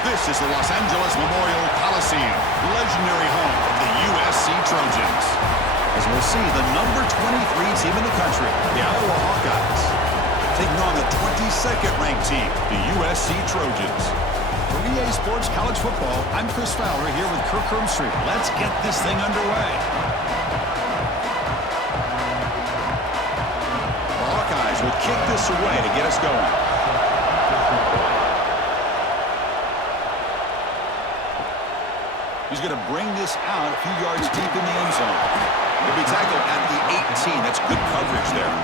This is the Los Angeles Memorial Coliseum, legendary home of the USC Trojans. As we'll see, the number 23 team in the country, the Iowa Hawkeyes, taking on the 22nd ranked team, the USC Trojans. For EA Sports College Football, I'm Chris Fowler here with Kirk Hermstreet. Let's get this thing underway. The Hawkeyes will kick this away to get us going. He's going to bring this out a few yards deep in the end zone. He'll be tackled at the 18. That's good coverage there.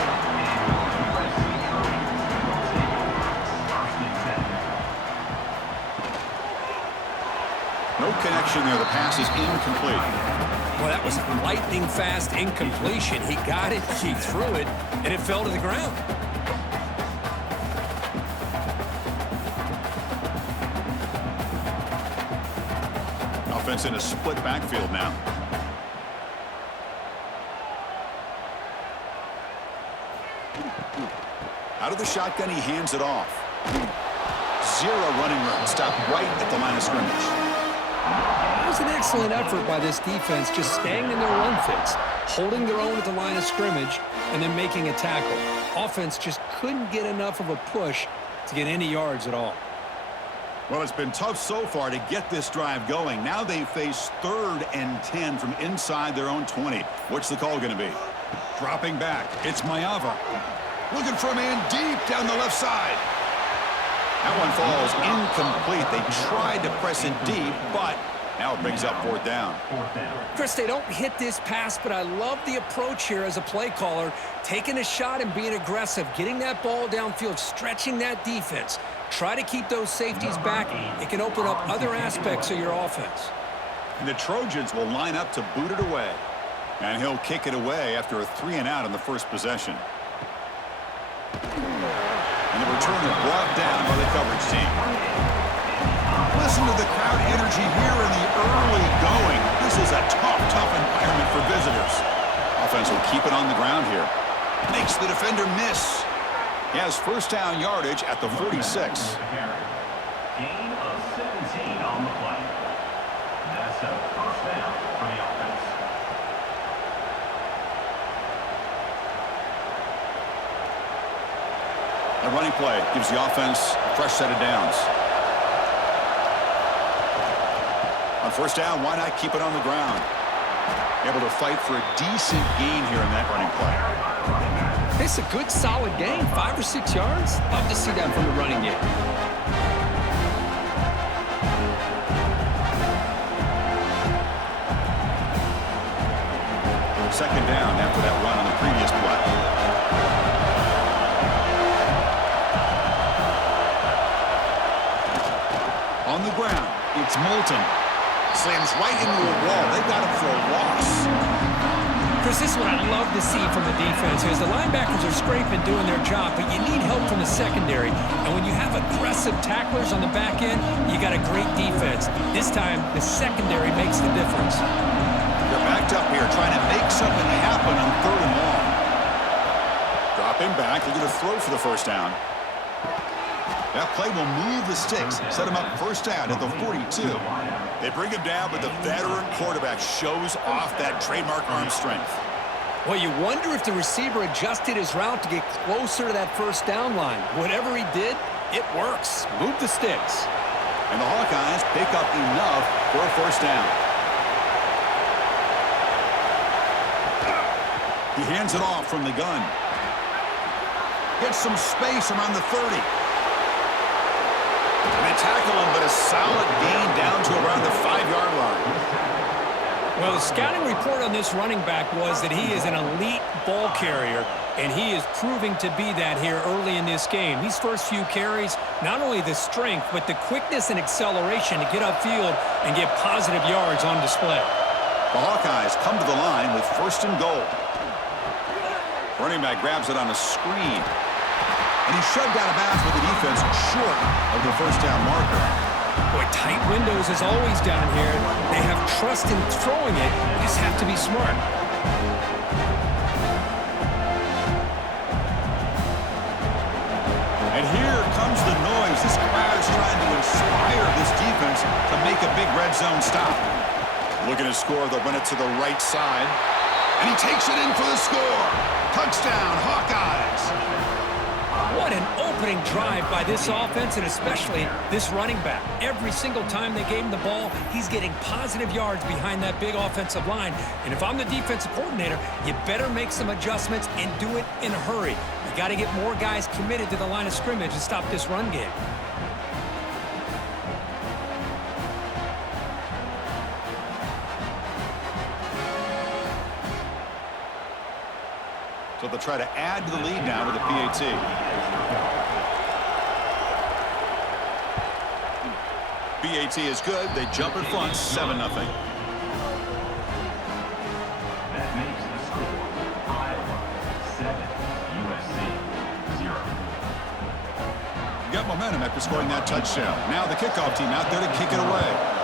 No connection there. The pass is incomplete. Well, that was lightning fast incompletion. He got it, he threw it, and it fell to the ground. Offense in a split backfield now. Out of the shotgun, he hands it off. Zero running room. Stopped right at the line of scrimmage. That was an excellent effort by this defense, just staying in their run fits, holding their own at the line of scrimmage, and then making a tackle. Offense just couldn't get enough of a push to get any yards at all. Well, it's been tough so far to get this drive going. Now they face 3rd and 10 from inside their own 20. What's the call going to be? Dropping back. It's Mayava. Looking for a man deep down the left side. That one falls incomplete. They tried to press it deep, but now it brings up 4th down. Chris, they don't hit this pass, but I love the approach here as a play caller. Taking a shot and being aggressive, getting that ball downfield, stretching that defense. Try to keep those safeties back. It can open up other aspects of your offense. And the Trojans will line up to boot it away. And he'll kick it away after a 3-and-out on the first possession. And the return is brought down by the coverage team. Listen to the crowd energy here in the early going. This is a tough environment for visitors. Offense will keep it on the ground here. Makes the defender miss. He has first down yardage at the 46. Gain of 17 on the play. That's a first down for the offense. A running play gives the offense a fresh set of downs. On first down, why not keep it on the ground? Able to fight for a decent gain here in that running play. It's a good, solid gain, 5 or 6 yards. Love to see that from the running game. Second down after that run on the previous play. On the ground, it's Moulton. Slams right into a wall. They got him for a loss. Chris, this is what I love to see from the defense is the linebackers are scraping, doing their job, but you need help from the secondary. And when you have aggressive tacklers on the back end, you got a great defense. This time, the secondary makes the difference. They're backed up here trying to make something happen on 3rd and long. Dropping back, they're going to throw for the first down. That play will move the sticks, set him up first down at the 42. They bring him down, but the veteran quarterback shows off that trademark arm strength. Well, you wonder if the receiver adjusted his route to get closer to that first down line. Whatever he did, it works. Move the sticks. And the Hawkeyes pick up enough for a first down. He hands it off from the gun. Gets some space around the 30. They tackle him, but a solid gain down to around the 5-yard line. Well, the scouting report on this running back was that he is an elite ball carrier, and he is proving to be that here early in this game. These first few carries, not only the strength, but the quickness and acceleration to get upfield and get positive yards on display. The Hawkeyes come to the line with 1st and goal. Running back grabs it on a screen. And he's shoved out of bounds with the defense short of the first down marker. Boy, tight windows as always down here. They have trust in throwing it. You just have to be smart. And here comes the noise. This crowd is trying to inspire this defense. zone stop. Looking to score, they'll run it to the right side. And he takes it in for the score. Touchdown, Hawkeyes. What an opening drive by this offense, and especially this running back. Every single time they gave him the ball, he's getting positive yards behind that big offensive line. And if I'm the defensive coordinator, you better make some adjustments and do it in a hurry. You got to get more guys committed to the line of scrimmage and stop this run game. So they'll try to add to the lead now with a PAT. PAT is good. They jump in front, 7-0. That makes the score Iowa 7, USC 0. Got momentum after scoring that touchdown. Now the kickoff team out there to kick it away.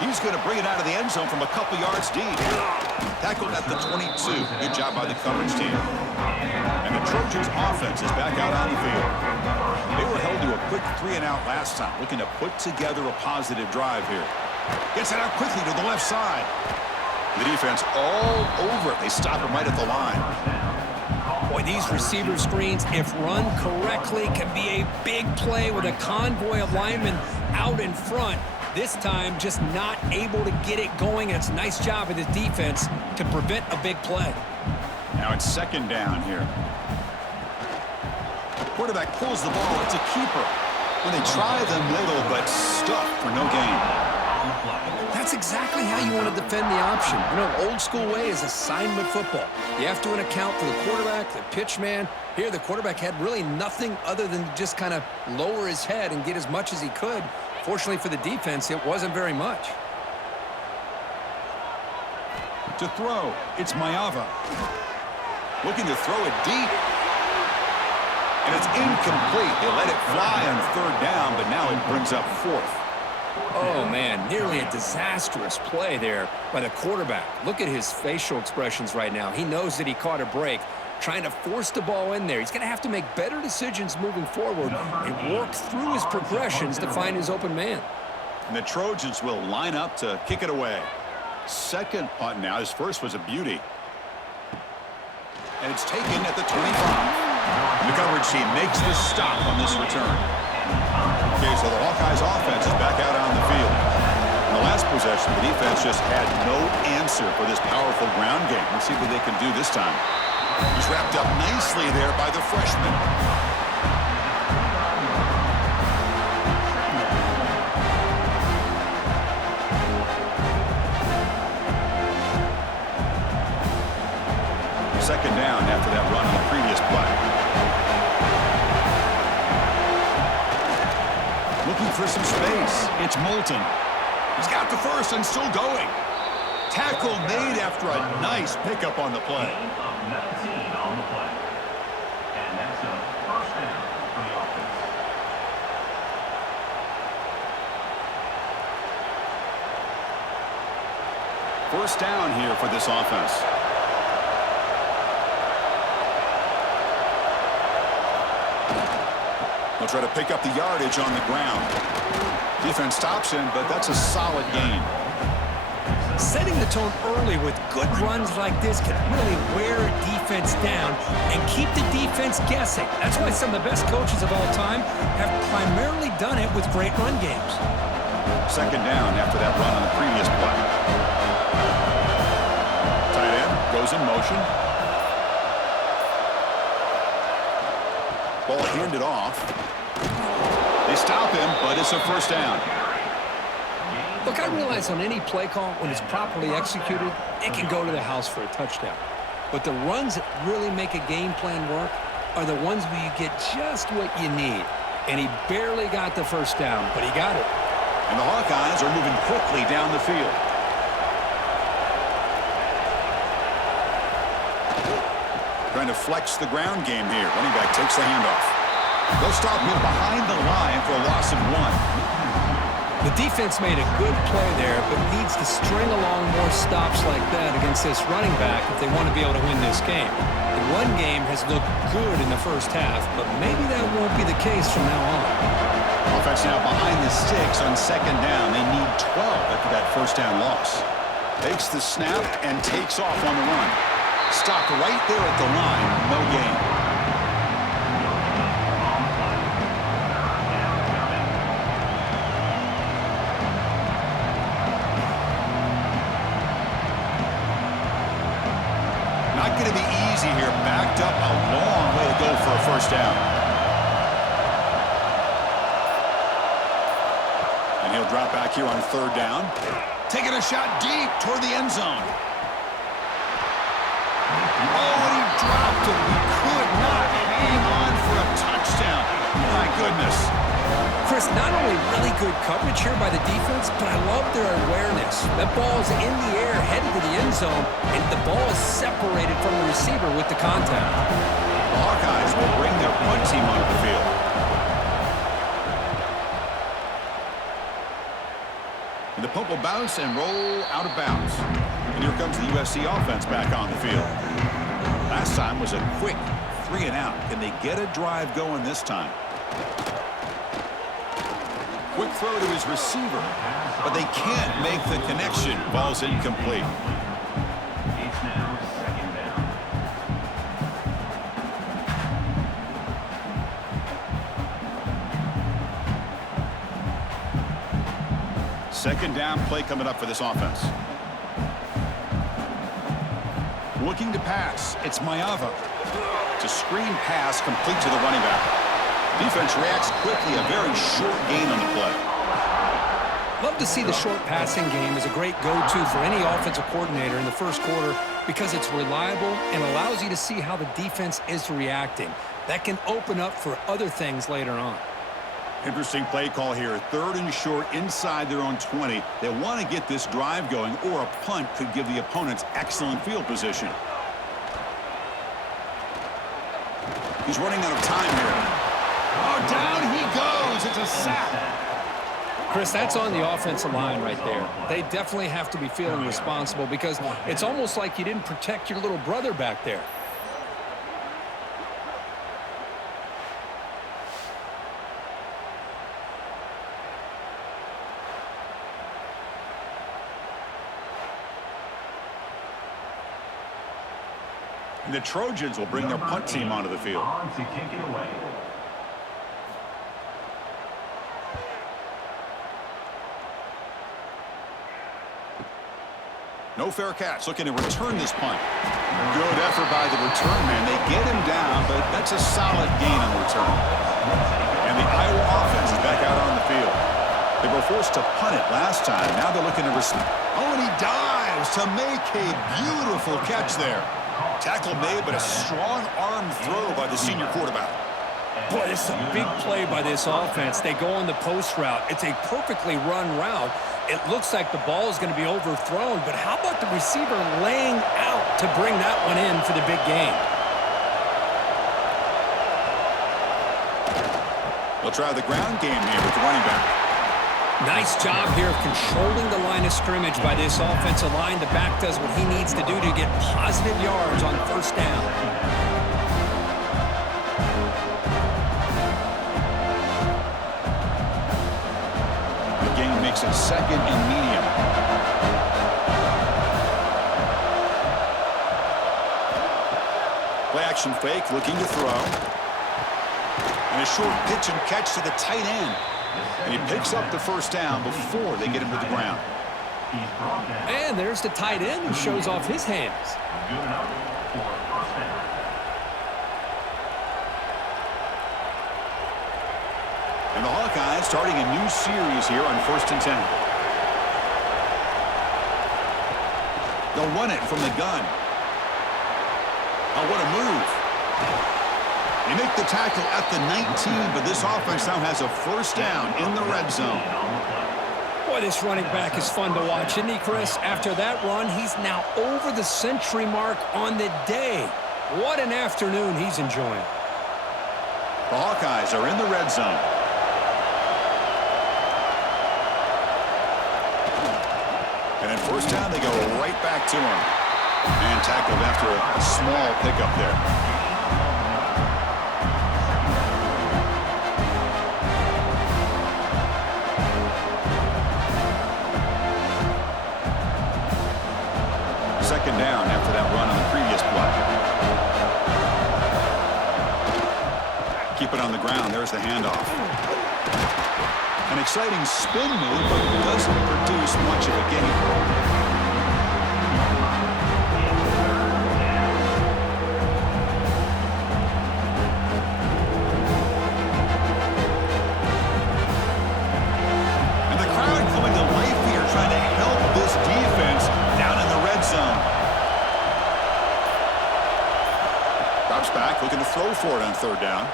He's going to bring it out of the end zone from a couple yards deep. Tackled at the 22. Good job by the coverage team. And the Trojans' offense is back out on the field. They were held to a quick 3-and-out last time, looking to put together a positive drive here. Gets it out quickly to the left side. The defense all over it. They stop him right at the line. Boy, these receiver screens, if run correctly, can be a big play with a convoy of linemen out in front. This time, just not able to get it going. It's a nice job of the defense to prevent a big play. Now it's second down here. Quarterback pulls the ball. It's a keeper. When they try the middle, but stuffed for no gain. That's exactly how you want to defend the option. You know, old school way is assignment football. You have to account for the quarterback, the pitch man. Here, the quarterback had really nothing other than just kind of lower his head and get as much as he could. Fortunately for the defense, it wasn't very much. To throw, it's Mayava. Looking to throw it deep. And it's incomplete. They let it fly on third down, but now it brings up fourth. Oh, man, nearly a disastrous play there by the quarterback. Look at his facial expressions right now. He knows that he caught a break, trying to force the ball in there. He's going to have to make better decisions moving forward and work through his progressions to find his open man. And the Trojans will line up to kick it away. Second punt now. His first was a beauty. And it's taken at the 25. The coverage team makes the stop on this return. Okay, so the Hawkeyes offense is back out on the field. In the last possession, the defense just had no answer for this powerful ground game. Let's see what they can do this time. He's wrapped up nicely there by the freshman. Second down after that run on the previous play. Looking for some space. It's Moulton. He's got the first and still going. Tackle made after a nice pickup on the play. Gain of 19 on the play. And that's a first down for the offense. First down here for this offense. They'll try to pick up the yardage on the ground. Defense stops him, but that's a solid gain. Setting the tone early with good runs like this can really wear a defense down and keep the defense guessing. That's why some of the best coaches of all time have primarily done it with great run games. Second down after that run on the previous play. Tight end goes in motion. Ball handed off. They stop him, but it's a first down. Look, I realize on any play call, when it's properly executed, it can go to the house for a touchdown. But the runs that really make a game plan work are the ones where you get just what you need. And he barely got the first down, but he got it. And the Hawkeyes are moving quickly down the field. Trying to flex the ground game here. Running back takes the handoff. They'll stop him behind the line for a loss of 1. The defense made a good play there, but needs to string along more stops like that against this running back if they want to be able to win this game. The run game has looked good in the first half, but maybe that won't be the case from now on. Offense now behind the sticks on second down. They need 12 after that first down loss. Takes the snap and takes off on the run. Stopped right there at the line. No gain. Not going to be easy here. Backed up a long way to go for a first down. And he'll drop back here on third down. Taking a shot deep toward the end zone. Oh, and he dropped it. He could not hang on for a touchdown. My goodness. Chris, not only really good coverage here by the defense, but I love their awareness. That ball's in the air, headed to the end zone, and the ball is separated from the receiver with the contact. The Hawkeyes will bring their punt team onto the field. And the punt will bounce and roll out of bounds. And here comes the USC offense back on the field. Last time was a quick 3 and out. Can they get a drive going this time? Quick throw to his receiver, but they can't make the connection. Ball's incomplete. It's now second down. Second down play coming up for this offense. Looking to pass. It's Maeva. It's a screen pass complete to the running back. Defense reacts quickly. A very short gain on the play. Love to see the short passing game as a great go-to for any offensive coordinator in the first quarter because it's reliable and allows you to see how the defense is reacting. That can open up for other things later on. Interesting play call here. Third and short inside their own 20. They want to get this drive going, or a punt could give the opponents excellent field position. He's running out of time here. Oh, down he goes. It's a sack. Chris, that's on the offensive line right there. They definitely have to be feeling responsible because it's almost like you didn't protect your little brother back there. And the Trojans will bring their punt team onto the field. On to kick it away. No fair catch, looking to return this punt. Good effort by the return man. They get him down, but that's a solid gain on the return. And the Iowa offense is back out on the field. They were forced to punt it last time. Now they're looking to oh, and he dives to make a beautiful catch there. Tackle made, but a strong arm throw by the senior quarterback. Boy, this is a big play by this offense. They go on the post route. It's a perfectly run route. It looks like the ball is going to be overthrown, but how about the receiver laying out to bring that one in for the big game? They'll try the ground game here with the running back. Nice job here of controlling the line of scrimmage by this offensive line. The back does what he needs to do to get positive yards on first down. Makes it second and medium. Play action fake, looking to throw. And a short pitch and catch to the tight end. And he picks up the first down before they get him to the ground. And there's the tight end who shows off his hands. Good enough for first down. And the Hawkeyes starting a new series here on 1st and 10. They'll run it from the gun. Oh, what a move. They make the tackle at the 19, but this offense now has a first down in the red zone. Boy, this running back is fun to watch, isn't he, Chris? After that run, he's now over the century mark on the day. What an afternoon he's enjoying. The Hawkeyes are in the red zone. And at first down, they go right back to him. And tackled after a small pickup there. Keep it on the ground. There's the handoff. An exciting spin move, but doesn't produce much of a gain. Back, looking to throw for it on third down.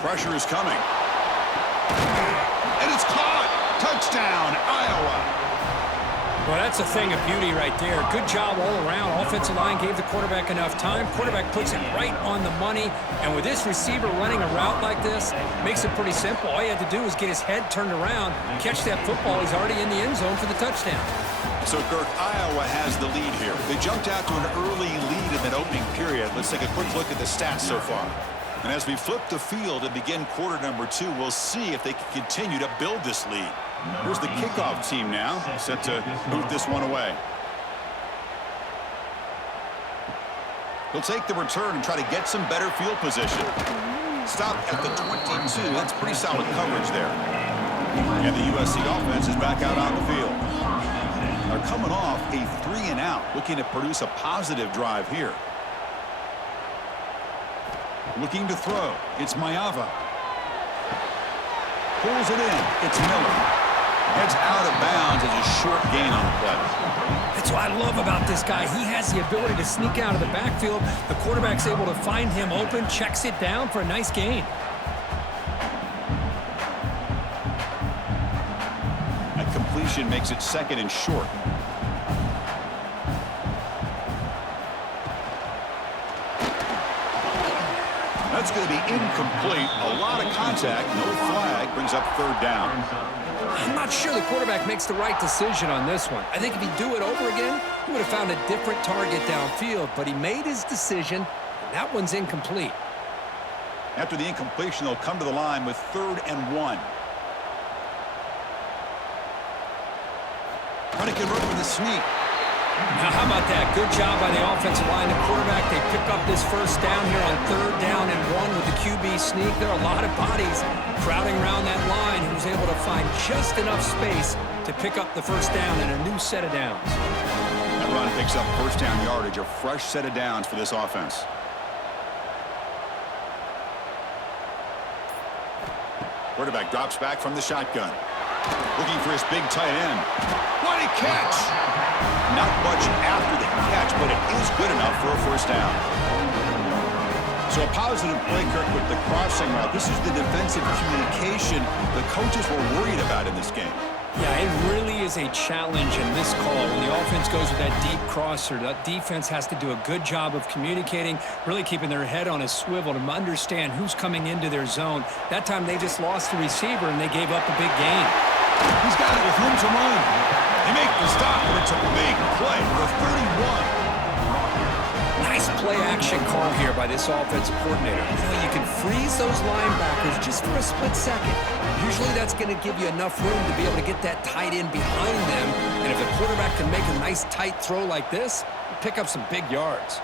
Pressure is coming. And it's caught. Touchdown, Iowa. Well, that's a thing of beauty right there. Good job all around. Offensive line gave the quarterback enough time. Quarterback puts it right on the money. And with this receiver running a route like this, makes it pretty simple. All you had to do was get his head turned around, catch that football. He's already in the end zone for the touchdown. So, Kirk, Iowa has the lead here. They jumped out to an early lead in that opening period. Let's take a quick look at the stats so far. And as we flip the field and begin quarter number 2, we'll see if they can continue to build this lead. Here's the kickoff team now, set to move this one away. He'll take the return and try to get some better field position. Stop at the 22. That's pretty solid coverage there. And the USC offense is back out on the field. They're coming off a 3-and-out, looking to produce a positive drive here. Looking to throw. It's Maeva. Pulls it in. It's Miller. Heads out of bounds as a short gain on the play. That's what I love about this guy. He has the ability to sneak out of the backfield. The quarterback's able to find him open, checks it down for a nice gain. Completion makes it second and short. That's going to be incomplete. A lot of contact. No flag. Brings up third down. I'm not sure the quarterback makes the right decision on this one. I think if he'd do it over again, he would have found a different target downfield. But he made his decision, and that one's incomplete. After the incompletion, they'll come to the line with 3rd and 1. Trying to convert with a sneak. Now, how about that? Good job by the offensive line. The quarterback, they pick up this first down here on 3rd down and 1 with the QB sneak. There are a lot of bodies crowding around that line. He was able to find just enough space to pick up the first down and a new set of downs. That run picks up first down yardage, a fresh set of downs for this offense. Quarterback drops back from the shotgun. Looking for his big tight end. What a catch! Not much after the catch, but it is good enough for a first down. So a positive play, Kirk, with the crossing route. This is the defensive communication the coaches were worried about in this game. Yeah, it really is a challenge in this call. When the offense goes with that deep crosser, that defense has to do a good job of communicating, really keeping their head on a swivel to understand who's coming into their zone. That time they just lost the receiver and they gave up a big gain. He's got it with room to run. They make the stop, and it's a big play for 31. Nice play-action call here by this offensive coordinator. You can freeze those linebackers just for a split second. Usually that's going to give you enough room to be able to get that tight end behind them. And if a quarterback can make a nice tight throw like this, you pick up some big yards.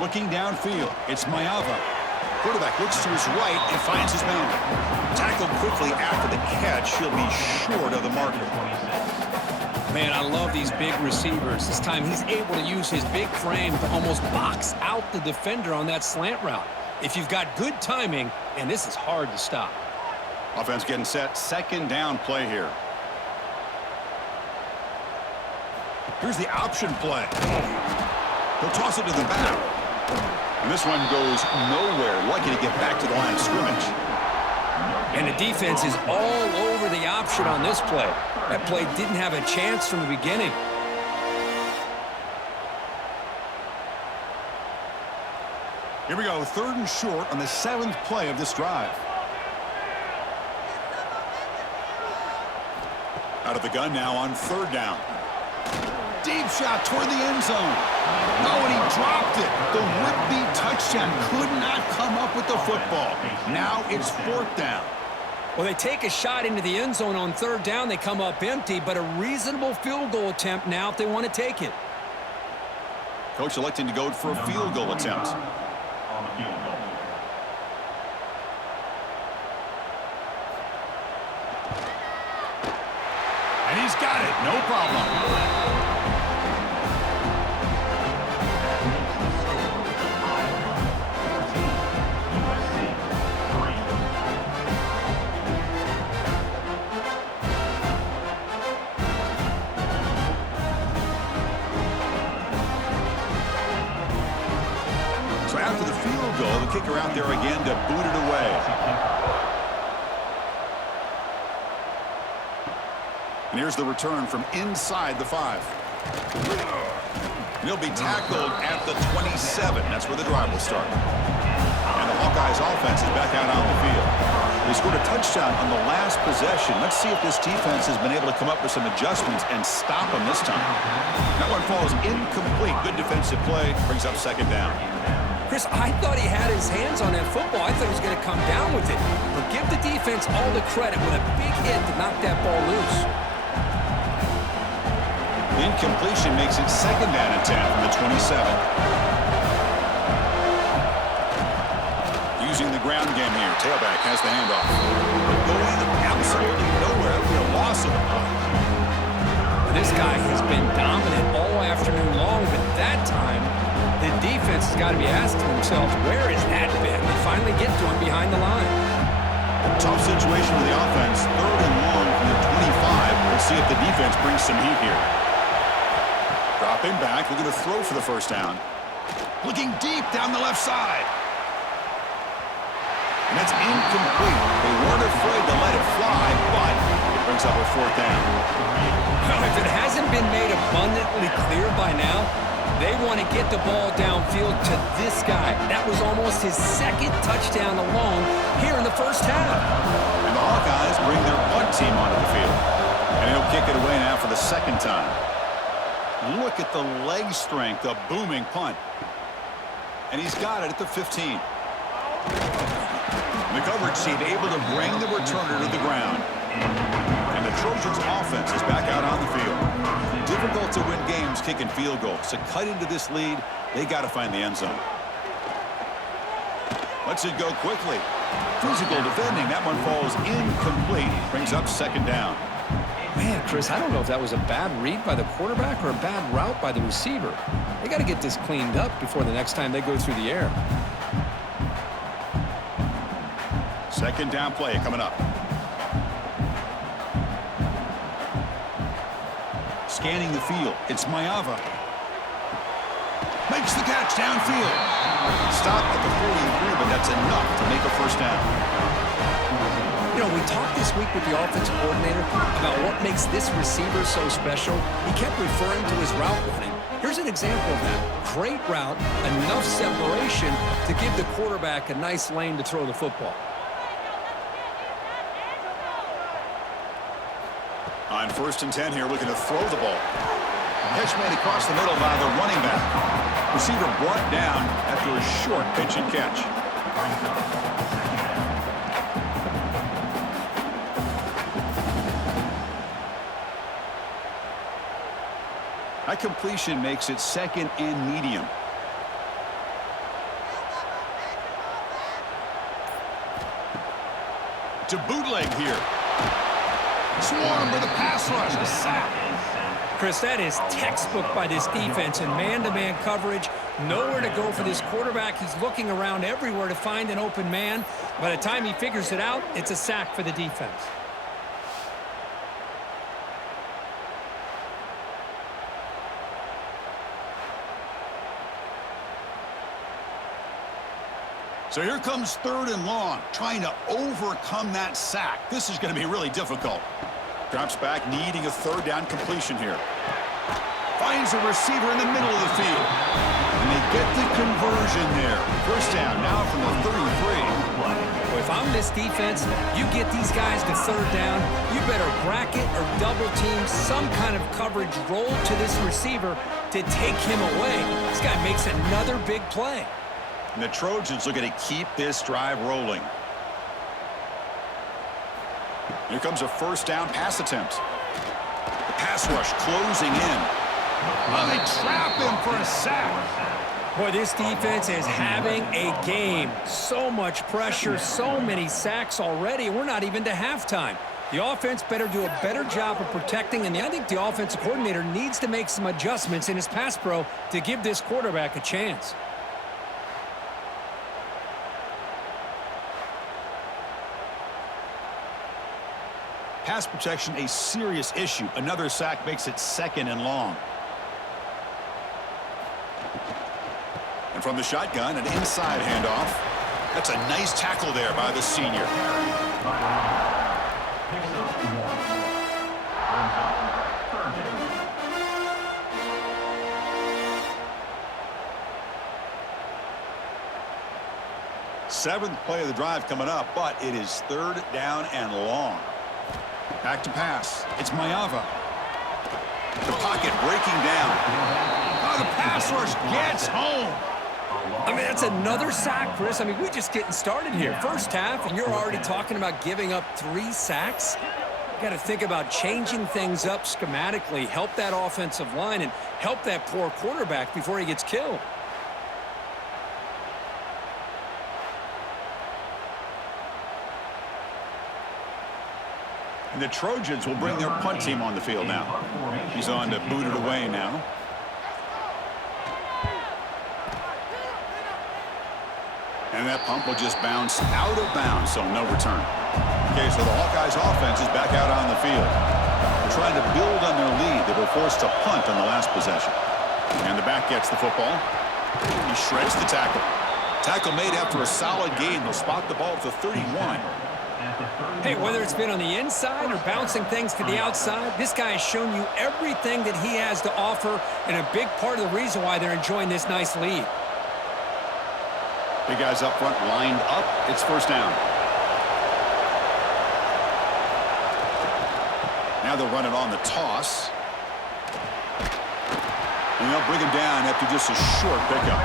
Looking downfield, it's Maeva. Quarterback looks to his right and finds his man. Tackled quickly after the catch. He'll be short of the marker. Man, I love these big receivers. This time he's able to use his big frame to almost box out the defender on that slant route. If you've got good timing, and this is hard to stop. Offense getting set. Second down play here. Here's the option play. He'll toss it to the back. And this one goes nowhere. Lucky to get back to the line of scrimmage. And the defense is all over the option on this play. That play didn't have a chance from the beginning. Here we go, 3rd and short on the 7th play of this drive. Out of the gun now on 3rd down. Deep shot toward the end zone. No, and he dropped it. The would-be touchdown could not come up with the football. Now it's 4th down. Well, they take a shot into the end zone on 3rd down. They come up empty, but a reasonable field goal attempt now if they want to take it. Coach electing to go for a field goal attempt. On the field goal. And he's got it. No problem. So after the field goal, the kicker out there again to boot it away. And here's the return from inside the 5. He'll be tackled at the 27. That's where the drive will start. And the Hawkeyes offense is back out on the field. They scored a touchdown on the last possession. Let's see if this defense has been able to come up with some adjustments and stop them this time. That one falls incomplete. Good defensive play. Brings up second down. Chris, I thought he had his hands on that football. I thought he was going to come down with it. But give the defense all the credit with a big hit to knock that ball loose. The incompletion makes it second down and 10 from the 27. Using the ground game here. Tailback has the handoff. Going absolutely nowhere. That would be a loss of the ball. This guy has been dominant all afternoon long, but that time, the defense has got to be asking themselves, where has that been? They finally get to him behind the line. Tough situation with the offense. Third and long from the 25. We'll see if the defense brings some heat here. Dropping back, looking to throw for the first down. Looking deep down the left side. And that's incomplete. They weren't afraid to let it fly, but it brings up a fourth down. Well, if it hasn't been made abundantly clear by now, they want to get the ball downfield to this guy. That was almost his second touchdown alone here in the first half. And the Hawkeyes bring their punt team onto the field. And he'll kick it away now for the second time. Look at the leg strength, a booming punt. And he's got it at the 15. The coverage team able to bring the returner to the ground. And the Trojans' offense is back out on the field. Difficult to win games kicking field goals. To cut into this lead, they got to find the end zone. Lets it go quickly. Physical defending. That one falls incomplete. Brings up second down. Man, Chris, I don't know if that was a bad read by the quarterback or a bad route by the receiver. They got to get this cleaned up before the next time they go through the air. Second down play coming up. Scanning the field. It's Maeva. Makes the catch downfield. Stop at the 43, but that's enough to make a first down. You know, we talked this week with the offensive coordinator about what makes this receiver so special. He kept referring to his route running. Here's an example of that. Great route, enough separation to give the quarterback a nice lane to throw the football. On 1st and 10 here, looking to throw the ball. Catch made across the middle by the running back. Receiver brought down after a short pitch and catch. That completion makes it second and medium. To bootleg here. Swarm with a pass rush, a sack. Chris, that is textbook by this defense in man-to-man coverage. Nowhere to go for this quarterback. He's looking around everywhere to find an open man. By the time he figures it out, it's a sack for the defense. So here comes 3rd and long, trying to overcome that sack. This is going to be really difficult. Drops back, needing a 3rd down completion here. Finds a receiver in the middle of the field. And they get the conversion there. First down now from the 33. Well, if I'm this defense, you get these guys to 3rd down, you better bracket or double team some kind of coverage roll to this receiver to take him away. This guy makes another big play. And the Trojans looking to keep this drive rolling. Here comes a 1st down pass attempt. The pass rush closing in. Oh, they trap him for a sack. Boy, this defense is having a game. So much pressure, so many sacks already. We're not even to halftime. The offense better do a better job of protecting, and I think the offensive coordinator needs to make some adjustments in his pass pro to give this quarterback a chance. Pass protection, a serious issue. Another sack makes it 2nd and long. And from the shotgun, an inside handoff. That's a nice tackle there by the senior. Seventh play of the drive coming up, but it is 3rd down and long. Back to pass. It's Mayava. The pocket breaking down. Oh, the pass rush gets home. I mean, that's another sack, Chris. I mean, we're just getting started here. First half, and you're already talking about giving up 3 sacks. You got to think about changing things up schematically, help that offensive line, and help that poor quarterback before he gets killed. And the Trojans will bring their punt team on the field now. He's on to boot it away now. And that pump will just bounce out of bounds, so no return. Okay, so the Hawkeyes offense is back out on the field. They're trying to build on their lead. They were forced to punt on the last possession. And the back gets the football. He shreds the tackle. Tackle made after a solid gain. They'll spot the ball at the 31. Hey, whether it's been on the inside or bouncing things to the outside, this guy has shown you everything that he has to offer, and a big part of the reason why they're enjoying this nice lead. Big guys up front lined up. It's 1st down. Now they'll run it on the toss. And they'll bring him down after just a short pickup.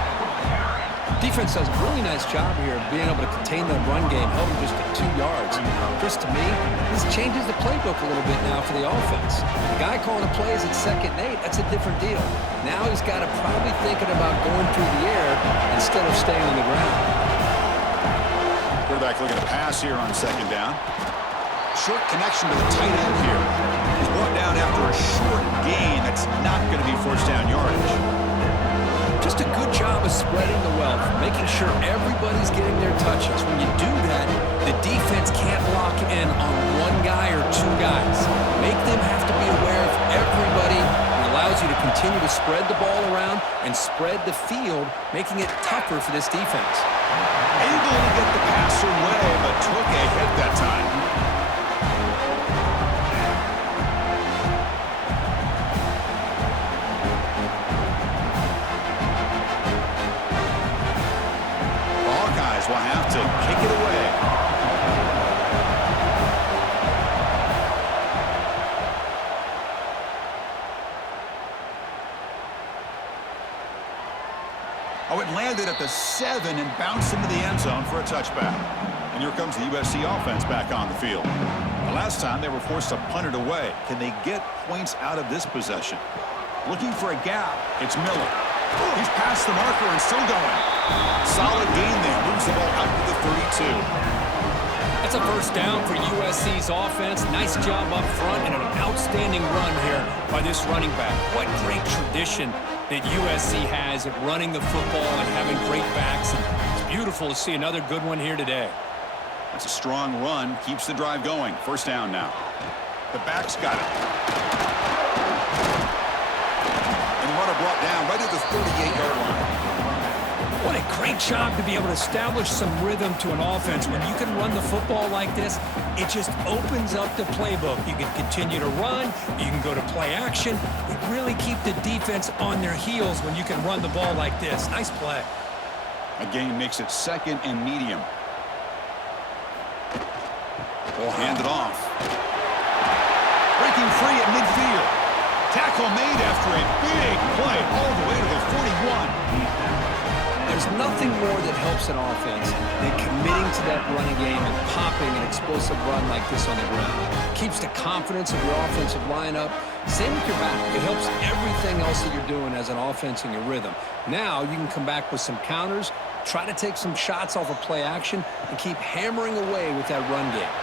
Defense does a really nice job here of being able to contain the run game, held him just at 2 yards. Chris, to me, this changes the playbook a little bit now for the offense. The guy calling the plays at 2nd and 8, that's a different deal. Now he's got to probably thinking about going through the air instead of staying on the ground. Quarterback looking to pass here on 2nd down. Short connection to the tight end here. He's brought down after a short gain. That's not going to be 1st down yardage. Just a good job of spreading the wealth, making sure everybody's getting their touches. When you do that, the defense can't lock in on 1 guy or 2 guys. Make them have to be aware of everybody. It allows you to continue to spread the ball around and spread the field, making it tougher for this defense. Able to get the pass away, but took a hit that time. Will have to kick it away. Oh, it landed at the 7 and bounced into the end zone for a touchback. And here comes the USC offense back on the field. The last time they were forced to punt it away. Can they get points out of this possession? Looking for a gap. It's Miller. He's past the marker and still going. Solid gain there. Moves the ball out to the 32. That's a 1st down for USC's offense. Nice job up front and an outstanding run here by this running back. What great tradition that USC has at running the football and having great backs. And it's beautiful to see another good one here today. That's a strong run. Keeps the drive going. 1st down now. The back's got it. Runner brought down right at the 38-yard line. What a great job to be able to establish some rhythm to an offense. When you can run the football like this, it just opens up the playbook. You can continue to run. You can go to play action. You really keep the defense on their heels when you can run the ball like this. Nice play. A gain makes it 2nd and medium. Ball handed off. Breaking free at midfield. Tackle made after a big play all the way to the 41. There's nothing more that helps an offense than committing to that running game and popping an explosive run like this on the ground. Keeps the confidence of your offensive lineup. Same with your back. It helps everything else that you're doing as an offense in your rhythm. Now you can come back with some counters, try to take some shots off of play action, and keep hammering away with that run game.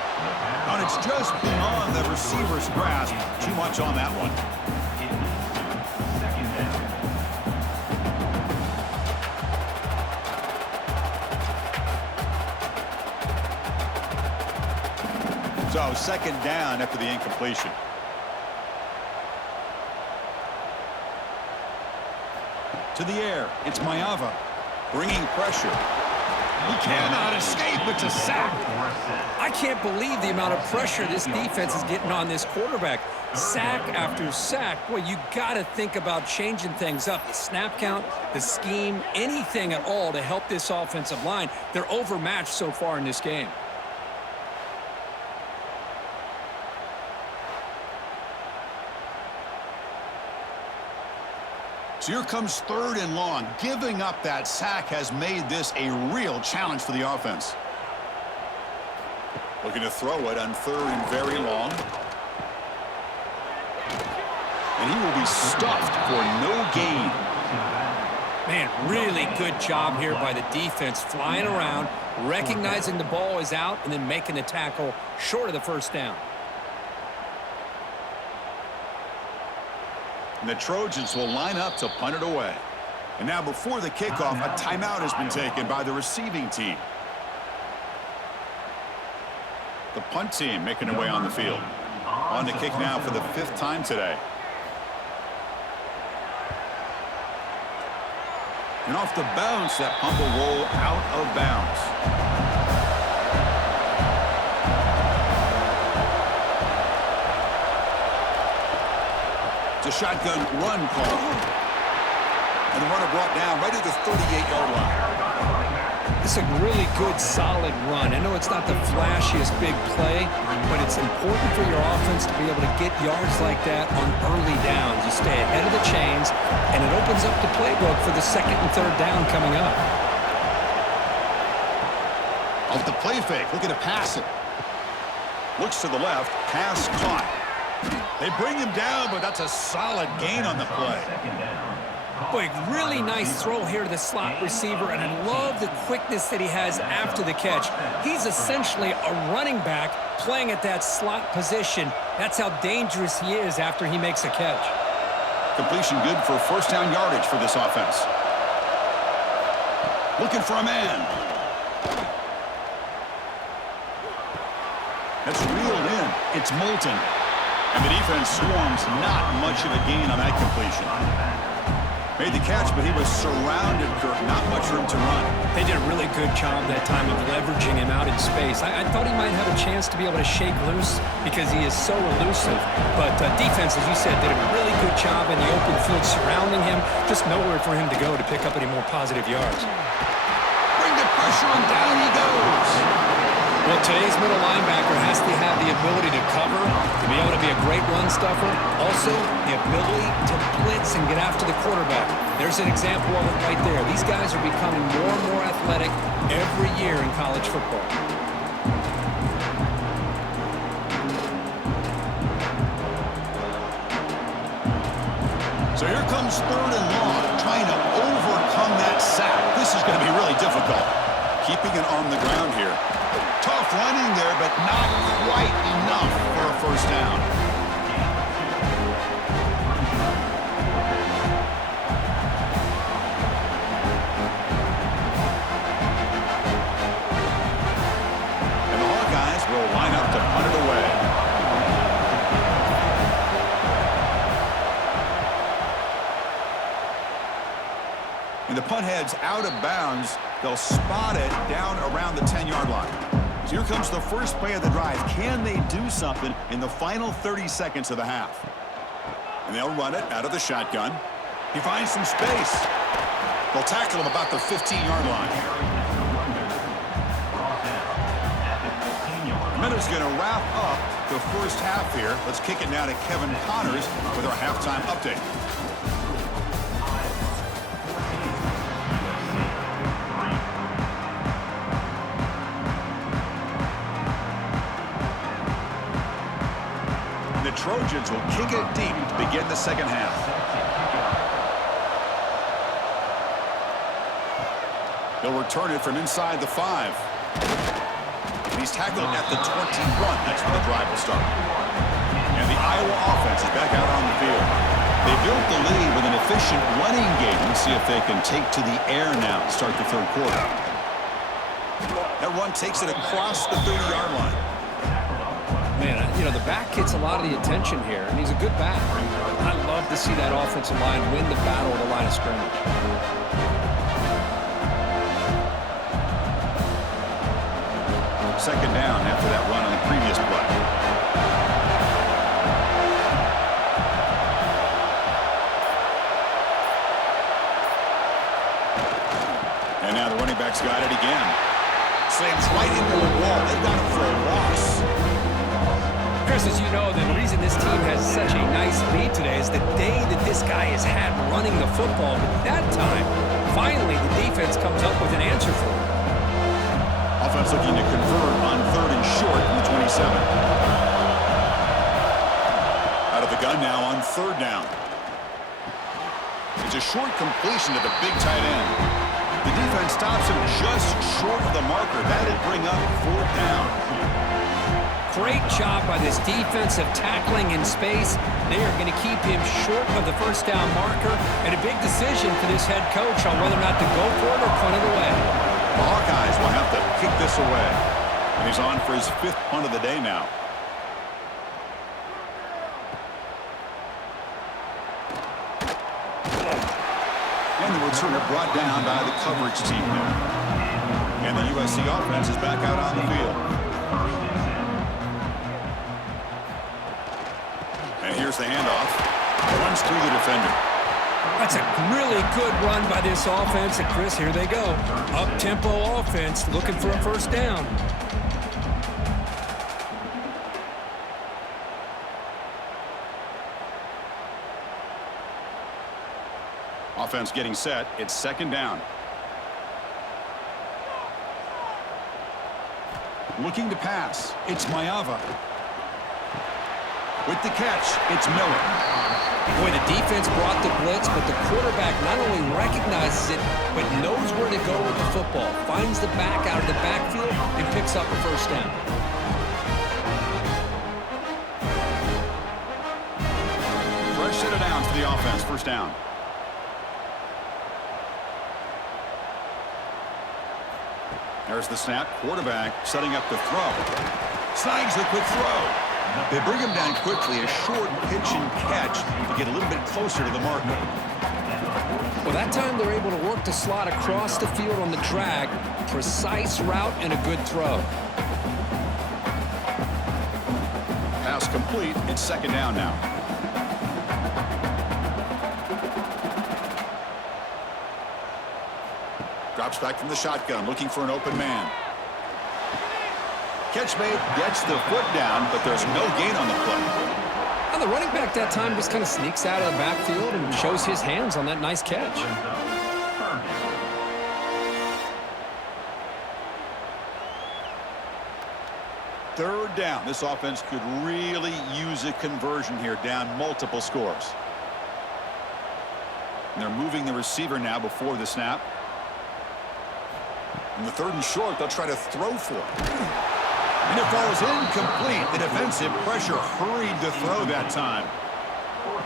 And it's just beyond the receiver's grasp. Too much on that one. So second down after the incompletion. To the air, it's Maeva, bringing pressure. He cannot escape, it's a sack. I can't believe the amount of pressure this defense is getting on this quarterback. Sack after sack. Boy, you got to think about changing things up. The snap count, the scheme, anything at all to help this offensive line. They're overmatched so far in this game. So here comes third and long. Giving up that sack has made this a real challenge for the offense. Looking to throw it on third and very long. And he will be stuffed for no gain. Man, really good job here by the defense, flying around, recognizing the ball is out, and then making the tackle short of the first down. And the Trojans will line up to punt it away. And now before the kickoff, a timeout has been taken by the receiving team. The punt team making their way on the field. On to kick now for the 5th time today. And off the bounce, that punt will roll out of bounds. It's a shotgun run call. And the runner brought down right at the 38-yard line. It's a really good, solid run. I know it's not the flashiest big play, but it's important for your offense to be able to get yards like that on early downs. You stay ahead of the chains, and it opens up the playbook for the second and third down coming up. Off the play fake, looking to pass it. Looks to the left, pass caught. They bring him down, but that's a solid gain on the play. Boy, really nice throw here to the slot receiver, and I love the quickness that he has after the catch. He's essentially a running back playing at that slot position. That's how dangerous he is after he makes a catch. Completion good for first down yardage for this offense. Looking for a man. That's reeled in. It's Moulton. And the defense swarms, not much of a gain on that completion. Made the catch, but he was surrounded, Kirk. Not much room to run. They did a really good job that time of leveraging him out in space. I thought he might have a chance to be able to shake loose because he is so elusive. But defense, as you said, did a really good job in the open field surrounding him. Just nowhere for him to go to pick up any more positive yards. Bring the pressure on, down he goes. Well, today's middle linebacker has to have the ability to cover, to be able to be a great run stuffer. Also, the ability to blitz and get after the quarterback. There's an example of it right there. These guys are becoming more and more athletic every year in college football. So here comes third and long, trying to overcome that sack. This is going to be really difficult. Keeping it on the ground here. Tough running there, but not quite enough for a first down. And the Hawkeyes will line up to punt it away. And the punt heads out of bounds. They'll spot it down around the 10-yard line. So here comes the first play of the drive. Can they do something in the final 30 seconds of the half? And they'll run it out of the shotgun. He finds some space. They'll tackle him about the 15-yard line. The minute's going to wrap up the first half here. Let's kick it now to Kevin Connors with our halftime update. Trojans will kick it deep to begin the second half. He'll return it from inside the 5. He's tackled at the 21. That's where the drive will start. And the Iowa offense is back out on the field. They built the lead with an efficient running game. Let's see if they can take to the air now to start the third quarter. That run takes it across the 30-yard line. Man, you know, the back gets a lot of the attention here, and he's a good back. I love to see that offensive line win the battle at the line of scrimmage. Second down after that run on the previous play. And now the running back's got it again. Slams right into the wall. They've got him for a loss. Chris, as you know, the reason this team has such a nice lead today is the day that this guy has had running the football. But that time, finally, the defense comes up with an answer for him. Offense looking to convert on 3rd and short from the 27. Out of the gun now on 3rd down. It's a short completion to the big tight end. The defense stops him just short of the marker. That'll bring up 4th down. Great job by this defensive tackling in space. They are going to keep him short of the 1st down marker, and a big decision for this head coach on whether or not to go for it or punt it away. The Hawkeyes will have to kick this away. And he's on for his 5th punt of the day now. And the returner brought down by the coverage team there. And the USC offense is back out on the field. And here's the handoff. Runs through the defender. That's a really good run by this offense. And, Chris, here they go. Up-tempo offense looking for a 1st down. Offense getting set. It's 2nd down. Looking to pass. It's Maeva. With the catch, it's Miller. Boy, the defense brought the blitz, but the quarterback not only recognizes it, but knows where to go with the football. Finds the back out of the backfield and picks up a 1st down. Fresh set of downs for the offense. 1st down. There's the snap. Quarterback setting up the throw. Snags the quick throw. They bring him down quickly. A short pitch and catch to get a little bit closer to the marker. Well, that time they're able to work the slot across the field on the drag. Precise route and a good throw. Pass complete. It's 2nd down now. Drops back from the shotgun, looking for an open man. Catch made, gets the foot down, but there's no gain on the play. And the running back that time just kind of sneaks out of the backfield and shows his hands on that nice catch. Third down. This offense could really use a conversion here, down multiple scores. And they're moving the receiver now before the snap. And the 3rd and short, they'll try to throw for it. And it falls incomplete. The defensive pressure hurried to throw that time.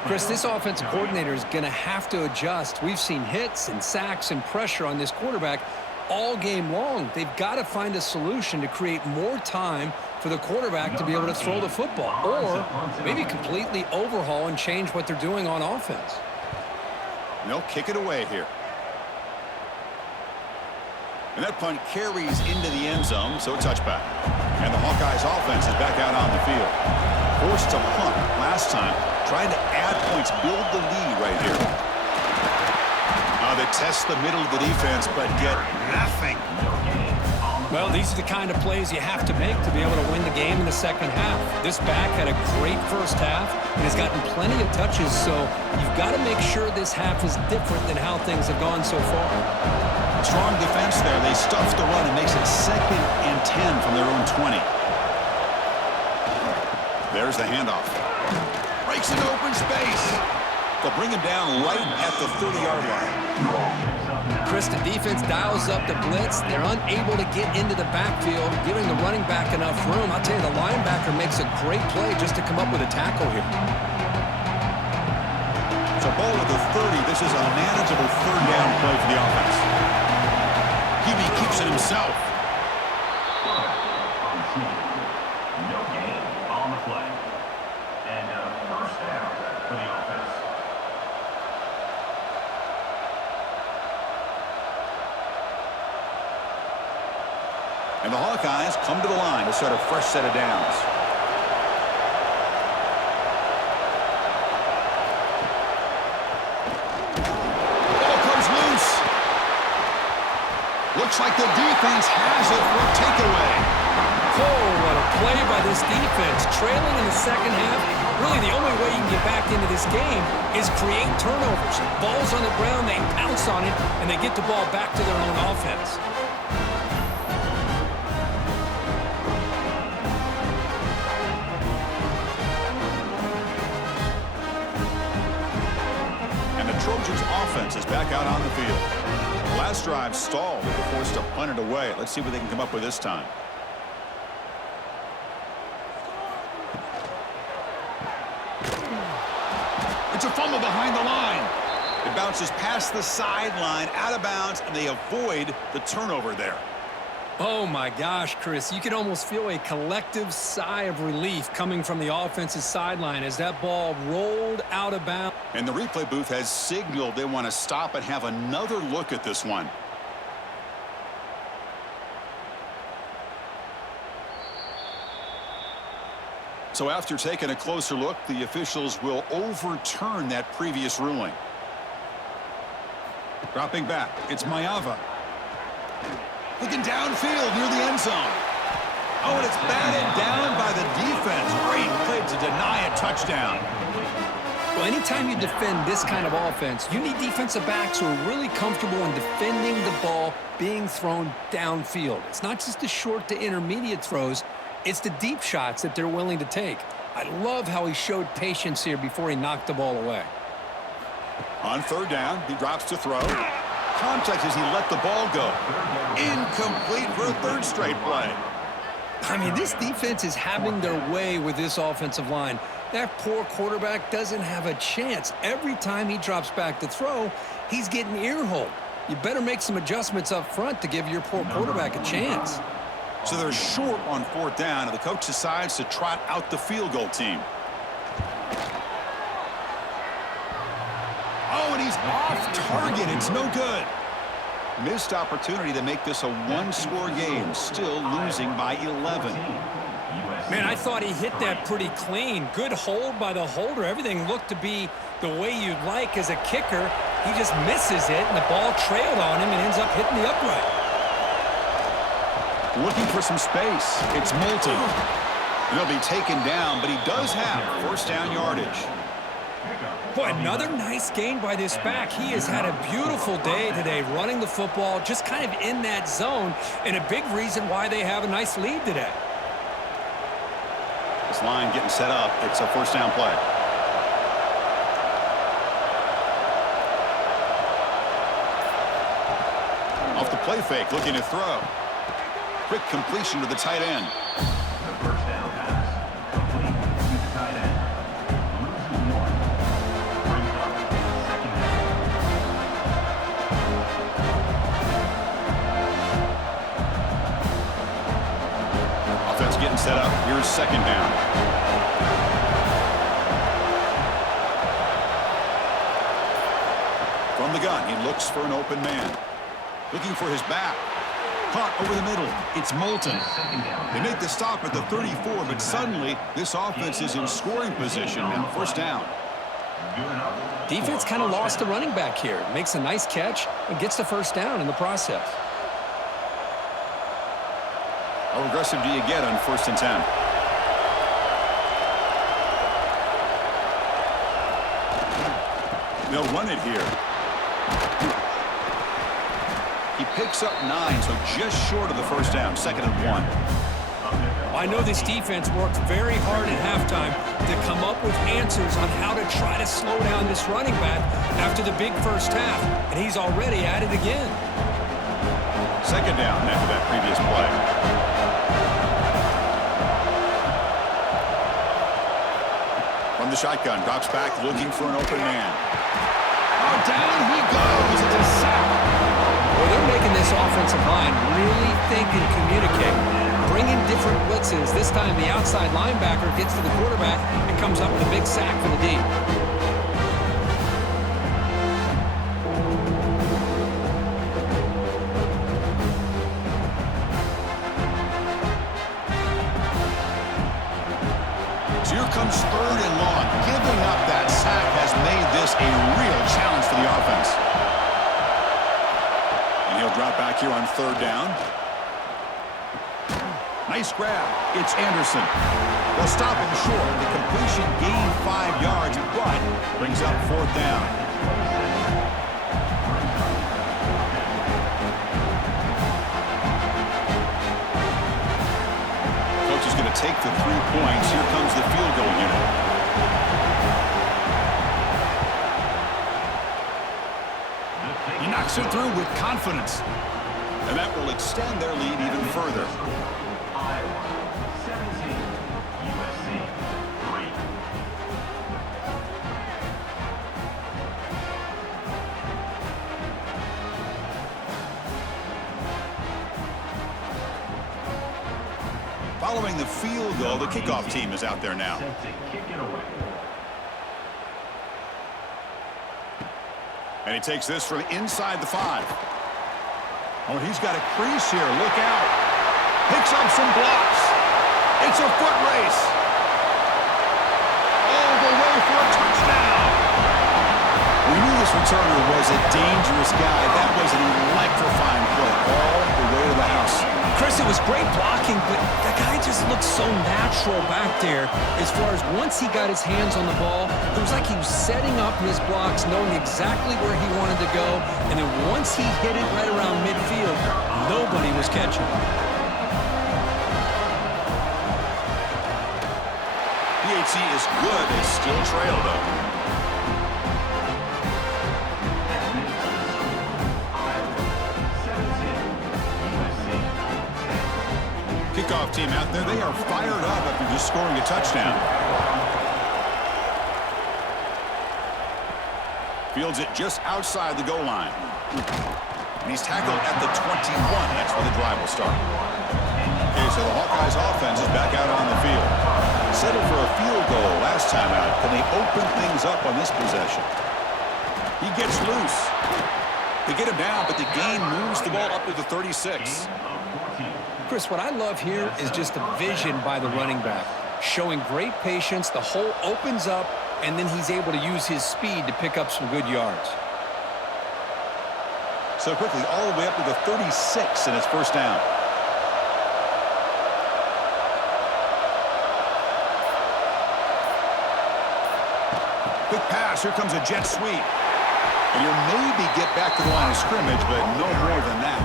Chris, this offensive coordinator is going to have to adjust. We've seen hits and sacks and pressure on this quarterback all game long. They've got to find a solution to create more time for the quarterback to be able to throw the football, or maybe completely overhaul and change what they're doing on offense. And they'll kick it away here. And that punt carries into the end zone, so a touchback. And the Hawkeyes offense is back out on the field. Forced to punt last time, trying to add points, build the lead right here. They test the middle of the defense, but get nothing. Well, these are the kind of plays you have to make to be able to win the game in the second half. This back had a great first half and has gotten plenty of touches, so you've got to make sure this half is different than how things have gone so far. Strong defense there. They stuff the run and makes it 2nd and 10 from their own 20. There's the handoff. Breaks into open space. They'll bring him down right at the 30-yard line. Chris, the defense dials up the blitz. They're unable to get into the backfield, giving the running back enough room. I'll tell you, the linebacker makes a great play just to come up with a tackle here. So ball at the 30. This is a manageable third down play for the offense. QB keeps it himself. No gain on the play. And first down for the offense. And the Hawkeyes come to the line to start a fresh set of downs. Ball comes loose. Looks like the defense has it for a takeaway. Oh, what a play by this defense. Trailing in the second half, really the only way you can get back into this game is create turnovers. Ball's on the ground, they pounce on it, and they get the ball back to their own offense. Trojans offense is back out on the field. Last drive stalled. They were forced to punt it away. Let's see what they can come up with this time. It's a fumble behind the line. It bounces past the sideline, out of bounds, and they avoid the turnover there. Oh my gosh, Chris, you can almost feel a collective sigh of relief coming from the offensive sideline as that ball rolled out of bounds. And the replay booth has signaled they want to stop and have another look at this one. So after taking a closer look, the officials will overturn that previous ruling. Dropping back, it's Maeva. Looking downfield near the end zone. Oh, and it's batted down by the defense. Great play to deny a touchdown. Well, anytime you defend this kind of offense, you need defensive backs who are really comfortable in defending the ball being thrown downfield. It's not just the short to intermediate throws, it's the deep shots that they're willing to take. I love how he showed patience here before he knocked the ball away. On third down, he drops to throw. Contact as he let the ball go. Incomplete for a third straight play. I mean, this defense is having their way with this offensive line. That poor quarterback doesn't have a chance. Every time he drops back to throw, he's getting ear-holed. You better make some adjustments up front to give your poor quarterback a chance. So they're short on fourth down, and the coach decides to trot out the field goal team. Oh, and he's off target. It's no good. Missed opportunity to make this a one-score game, still losing by 11. Man, I thought he hit that pretty clean. Good hold by the holder. Everything looked to be the way you'd like as a kicker. He just misses it, and the ball trailed on him and ends up hitting the upright. Looking for some space. It's Moulton. He'll be taken down, but he does have first down yardage. Boy, another nice gain by this back. He has had a beautiful day today running the football, just kind of in that zone, and a big reason why they have a nice lead today. This line getting set up. It's a first down play. Off the play fake, looking to throw. Quick completion to the tight end. The first down pass, complete to the tight end. Loses one. Brings up second down. Offense getting set up. Here's second down. From the gun, he looks for an open man. Looking for his back. Caught over the middle. It's Moulton. They make the stop at the 34, but suddenly this offense is in scoring position now. First down. Defense kind of lost the running back here. Makes a nice catch and gets the first down in the process. How aggressive do you get on first and 10? They'll run it here. He picks up 9, so just short of the first down, second and 1. I know this defense worked very hard at halftime to come up with answers on how to try to slow down this running back after the big first half, and he's already at it again. Second down after that previous play. From the shotgun, drops back looking for an open man. Oh, down he goes. It's a sack. Well, they're making this offensive line really think and communicate, bringing different blitzes. This time the outside linebacker gets to the quarterback and comes up with a big sack for the D. So here comes third and long. Giving up that sack has made this a real challenge for the offense. And he'll drop back here on third down. Nice grab. It's Anderson. They'll stop him short. The completion gained 5 yards, but brings up fourth down. Coach is going to take the 3 points. Here comes the field goal unit. He knocks it through with confidence. And that will extend their lead even further. Following the field goal, the kickoff team is out there now. And he takes this from inside the 5. Oh, he's got a crease here. Look out. Picks up some blocks. It's a foot race. All the way for a touchdown. We knew this returner was a dangerous guy. That was an electrifying play all the way to the house. Chris, it was great blocking, but the guy just looked so natural back there as far as once he got his hands on the ball, it was like he was setting up his blocks, knowing exactly where he wanted to go, and then once he hit it right around midfield, nobody was catching. PHC is good. They still trail, though. Kickoff team out there, they are fired up after just scoring a touchdown. Fields it just outside the goal line. And he's tackled at the 21. That's where the drive will start. Okay, so the Hawkeyes offense is back out on the field. Settled for a field goal last time out. Can they open things up on this possession? He gets loose. They get him down, but the gain moves the ball up to the 36. Chris, what I love here is just the vision by the running back, showing great patience. The hole opens up, and then he's able to use his speed to pick up some good yards. So quickly, all the way up to the 36, and it's first down. Quick pass. Here comes a jet sweep. And you'll maybe get back to the line of scrimmage, but no more than that.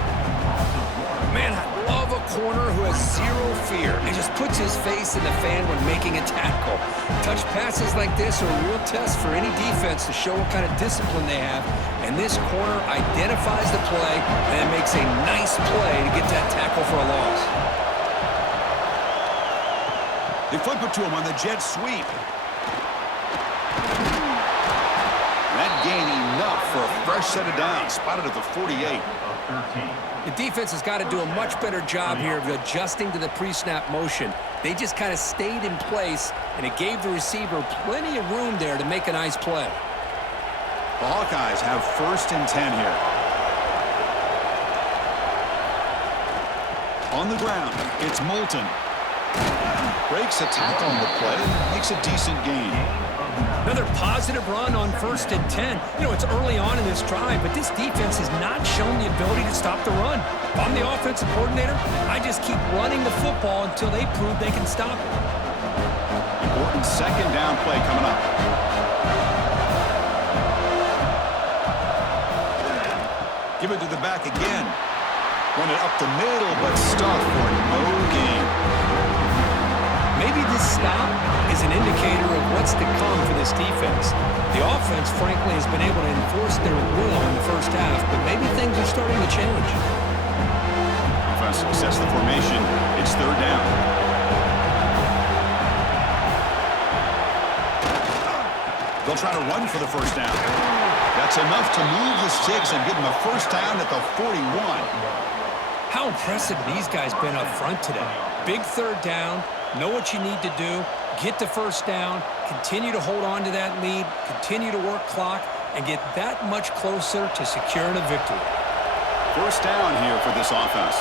Man, I love a corner who has zero fear and just puts his face in the fan when making a tackle. Touch passes like this are a real test for any defense to show what kind of discipline they have. And this corner identifies the play and makes a nice play to get that tackle for a loss. They flip it to him on the jet sweep. That gain enough for a fresh set of downs. Spotted at the 48. The defense has got to do a much better job here of adjusting to the pre-snap motion. They just kind of stayed in place, and it gave the receiver plenty of room there to make a nice play. The Hawkeyes have first and 10 here. On the ground, it's Moulton. Breaks a tackle on the play and makes a decent gain. Another positive run on first and 10. You know, it's early on in this drive, but this defense has not shown the ability to stop the run. If I'm the offensive coordinator, I just keep running the football until they prove they can stop it. Important second down play coming up. Give it to the back again. Run it up the middle, but stuffed for no gain. This stop is an indicator of what's to come for this defense. The offense, frankly, has been able to enforce their will in the first half, but maybe things are starting to change. Offense sets the formation. It's third down. They'll try to run for the first down. That's enough to move the sticks and give them a first down at the 41. How impressive these guys been up front today. Big third down, know what you need to do, get the first down, continue to hold on to that lead, continue to work clock, and get that much closer to securing a victory. First down here for this offense.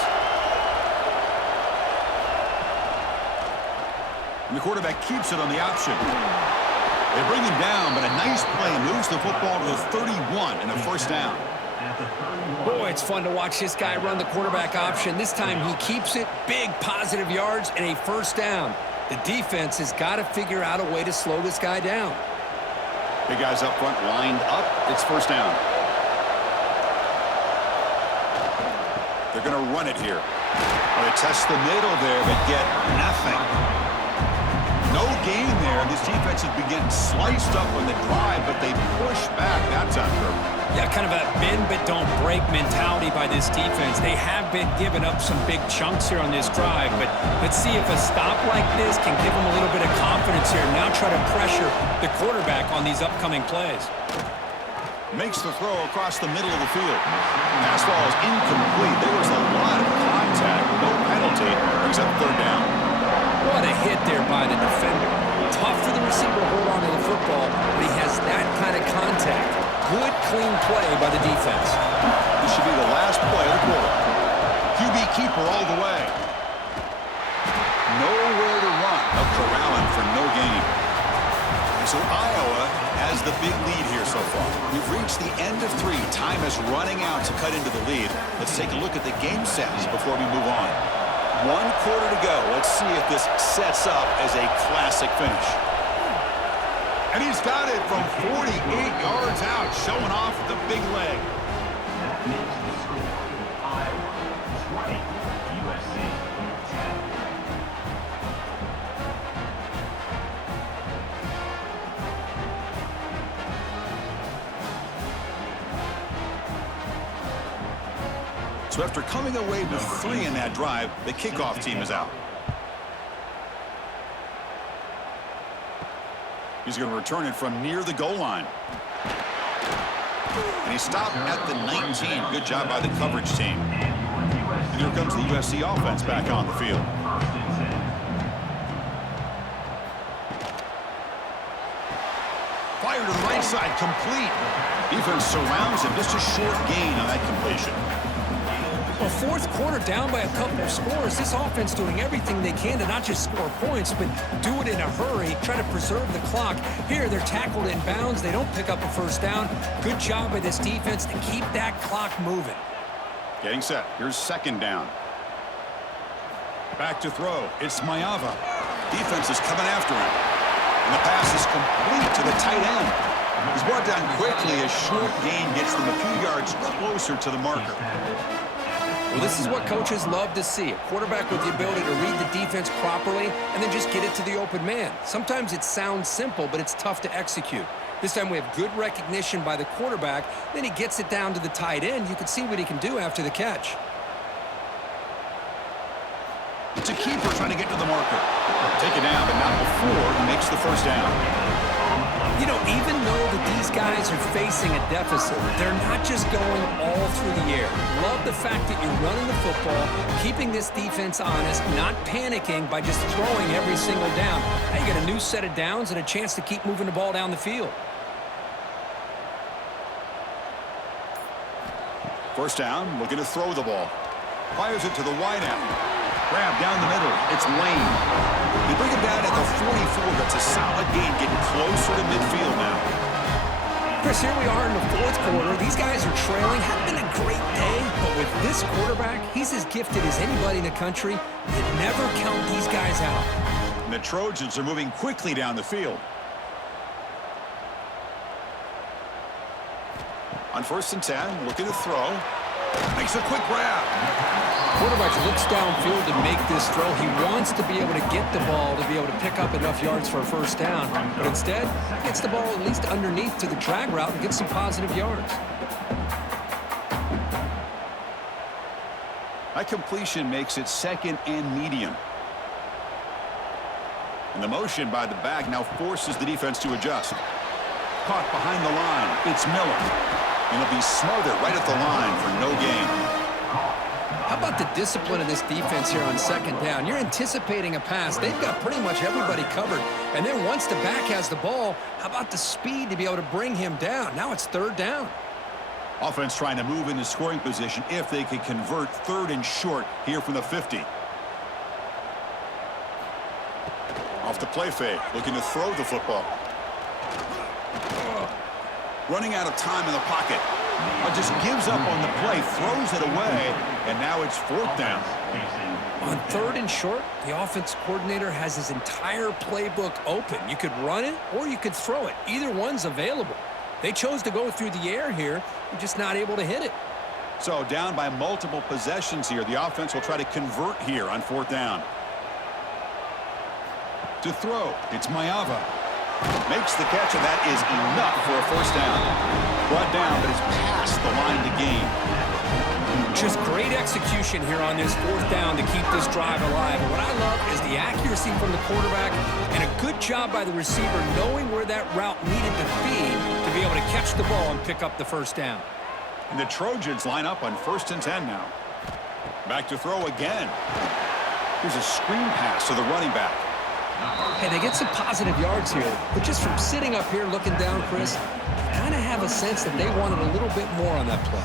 And the quarterback keeps it on the option. They bring him down, but a nice play moves the football to the 31 and a first down. Boy, it's fun to watch this guy run the quarterback option. This time he keeps it, big positive yards, and a first down. The defense has got to figure out a way to slow this guy down. Big guys up front lined up. It's first down. They're going to run it here. Well, they test the middle there, but get nothing. No gain there. This defense has been getting sliced up on the drive, but they push back. That's on purpose. Yeah, kind of a bend but don't break mentality by this defense. They have been giving up some big chunks here on this drive, but let's see if a stop like this can give them a little bit of confidence here. Now try to pressure the quarterback on these upcoming plays. Makes the throw across the middle of the field. Pass ball is incomplete. There was a lot of contact. No penalty. Brings up third down. What a hit there by the defender. Tough for the receiver to hold on to the football, but he has that kind of contact. Good, clean play by the defense. This should be the last play of the quarter. QB keeper all the way. Nowhere to run. Up corralling for no gain. So Iowa has the big lead here so far. We've reached the end of 3. Time is running out to cut into the lead. Let's take a look at the game stats before we move on. 1 quarter to go. Let's see if this sets up as a classic finish. And he's got it from 48 yards out, showing off the big leg. That makes the score Iowa 20, USC 10. So after coming away with 3 in that drive, the kickoff team is out. He's going to return it from near the goal line. And he stopped at the 19. Good job by the coverage team. And here comes the USC offense back on the field. Fire to the right side, complete. Defense surrounds him. Just a short gain on that completion. Well, fourth quarter down by a couple of scores. This offense doing everything they can to not just score points, but do it in a hurry, try to preserve the clock. Here, they're tackled in bounds. They don't pick up a first down. Good job by this defense to keep that clock moving. Getting set. Here's second down. Back to throw. It's Mayava. Defense is coming after him. And the pass is complete to the tight end. He's brought down quickly. A short gain gets them a few yards closer to the marker. Well, this is what coaches love to see. A quarterback with the ability to read the defense properly and then just get it to the open man. Sometimes it sounds simple, but it's tough to execute. This time we have good recognition by the quarterback. Then he gets it down to the tight end. You can see what he can do after the catch. It's a keeper trying to get to the marker. Take it down, but not before he makes the first down. You know, even though that these guys are facing a deficit, they're not just going all through the air. Love the fact that you're running the football, keeping this defense honest, not panicking by just throwing every single down. Now you get a new set of downs and a chance to keep moving the ball down the field. First down, looking to throw the ball. Fires it to the wide end. Grab down the middle. It's Lane. They bring him down at the 44. That's a solid gain, getting closer to midfield now. Chris, here we are in the fourth quarter. These guys are trailing. Hasn't been a great day, but with this quarterback, he's as gifted as anybody in the country. You never count these guys out. And the Trojans are moving quickly down the field. On 1st and 10, looking to throw. Makes a quick grab. Quarterback looks downfield to make this throw. He wants to be able to get the ball to be able to pick up enough yards for a first down. But instead, he gets the ball at least underneath to the drag route and gets some positive yards. That completion makes it second and medium. And the motion by the back now forces the defense to adjust. Caught behind the line. It's Miller. And it'll be smothered right at the line for no gain. How about the discipline of this defense here on second down? You're anticipating a pass. They've got pretty much everybody covered. And then once the back has the ball, how about the speed to be able to bring him down? Now it's third down. Offense trying to move into scoring position if they can convert third and short here from the 50. Off the play fake, looking to throw the football. Running out of time in the pocket. Just gives up on the play, throws it away, and now it's fourth down. On third and short, the offense coordinator has his entire playbook open. You could run it or you could throw it. Either one's available. They chose to go through the air here. They're just not able to hit it. So down by multiple possessions here. The offense will try to convert here on fourth down. To throw, it's Maeva. Makes the catch, and that is enough for a first down. Brought down, but it's past the line to gain. Just great execution here on this fourth down to keep this drive alive. And what I love is the accuracy from the quarterback and a good job by the receiver knowing where that route needed to be able to catch the ball and pick up the first down. And the Trojans line up on 1st and 10 now. Back to throw again. Here's a screen pass to the running back. Hey, they get some positive yards here, but just from sitting up here looking down, Chris, I kind of have a sense that they wanted a little bit more on that play.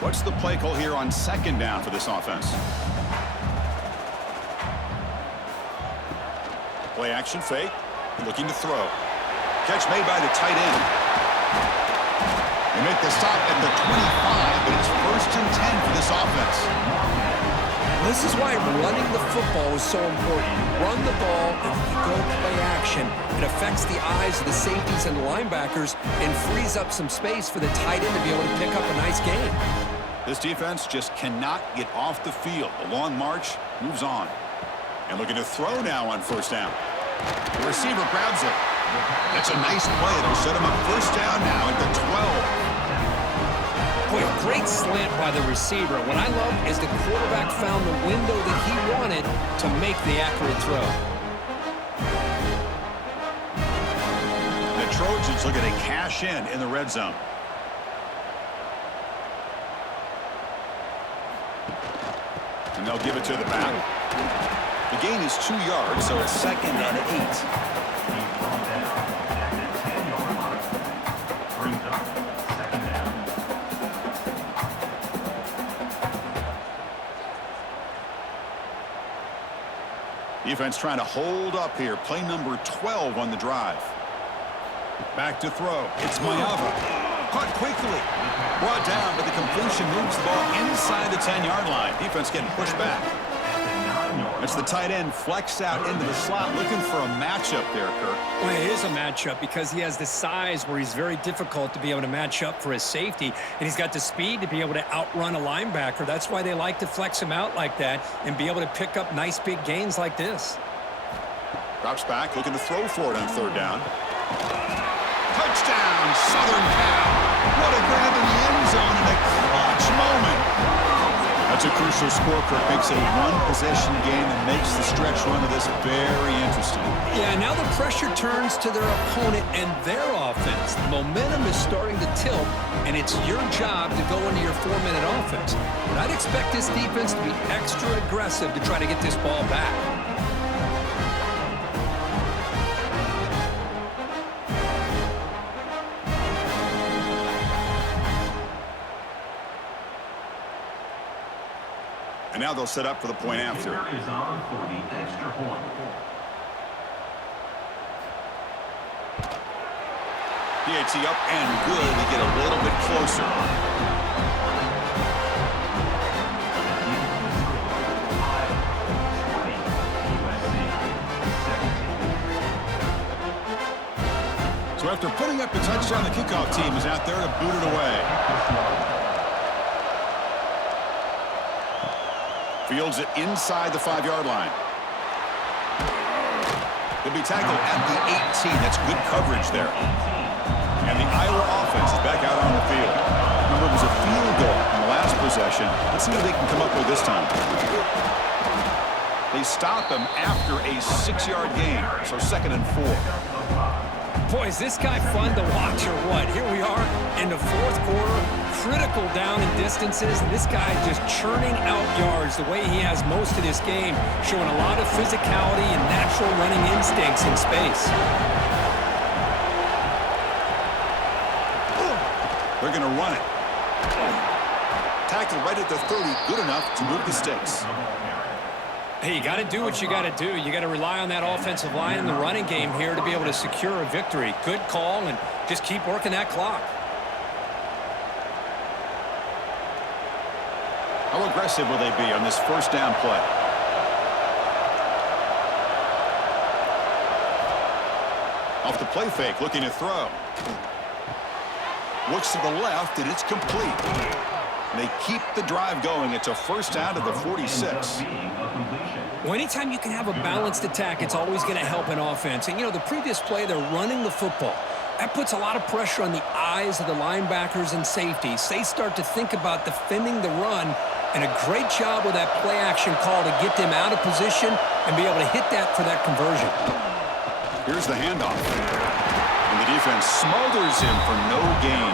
What's the play call here on second down for this offense? Play action fake, looking to throw. Catch made by the tight end. They make the stop at the 25, but it's 1st and 10 for this offense. This is why running the football is so important. You run the ball, and if you go play action, it affects the eyes of the safeties and the linebackers and frees up some space for the tight end to be able to pick up a nice gain. This defense just cannot get off the field. The long march moves on. And looking to throw now on first down. The receiver grabs it. That's a nice play. They'll set him up first down now at the 12. Boy, a great slant by the receiver. What I love is the quarterback found the window that he wanted to make the accurate throw. The Trojans looking to cash in the red zone. And they'll give it to the back. The gain is 2 yards, so it's 2nd and 8. Defense trying to hold up here. Play number 12 on the drive. Back to throw. It's Maeva. Caught quickly. Brought down, but the completion moves the ball inside the 10-yard line. Defense getting pushed back. It's the tight end flexed out into the slot, looking for a matchup there, Kirk. Well, it is a matchup because he has the size where he's very difficult to be able to match up for his safety, and he's got the speed to be able to outrun a linebacker. That's why they like to flex him out like that and be able to pick up nice big gains like this. Drops back, looking to throw for it on third down. Touchdown, Southern Cal. What a grab in the end zone in a clutch moment. That's a crucial score, Kirk. Makes it a one-possession game and makes the stretch run of this very interesting. Yeah, now the pressure turns to their opponent and their offense. The momentum is starting to tilt, and it's your job to go into your 4-minute offense. But I'd expect this defense to be extra aggressive to try to get this ball back. And now they'll set up for the point after. Is on for the extra point. PAT up and good. We get a little bit closer. So after putting up a touchdown, the kickoff team is out there to boot it away. Fields it inside the 5-yard line. He'll be tackled at the 18. That's good coverage there. And the Iowa offense is back out on the field. Remember, it was a field goal in the last possession. Let's see what they can come up with this time. They stop him after a 6-yard gain, so 2nd and 4. Boy, is this guy fun to watch or what? Here we are in the 4th quarter, critical down in distances. And this guy just churning out yards the way he has most of this game, showing a lot of physicality and natural running instincts in space. They're going to run it. Tackled right at the 30, good enough to move the sticks. Hey, you got to do what you got to do. You got to rely on that offensive line in the running game here to be able to secure a victory. Good call, and just keep working that clock. How aggressive will they be on this first down play? Off the play fake, looking to throw. Looks to the left, and it's complete. They keep the drive going. It's a first down to the 46. Well, anytime you can have a balanced attack, it's always going to help an offense. And, you know, the previous play, they're running the football. That puts a lot of pressure on the eyes of the linebackers and safeties. They start to think about defending the run, and a great job with that play-action call to get them out of position and be able to hit that for that conversion. Here's the handoff. And the defense smothers him for no gain.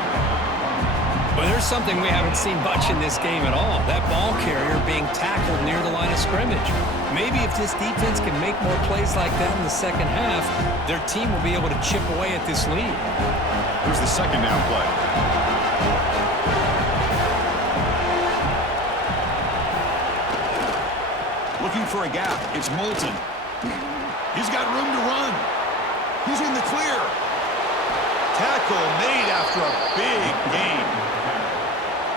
Well, there's something we haven't seen much in this game at all. That ball carrier being tackled near the line of scrimmage. Maybe if this defense can make more plays like that in the second half, their team will be able to chip away at this lead. Here's the second down play. Looking for a gap. It's Moulton. He's got room to run. He's in the clear. Tackle made after a big gain.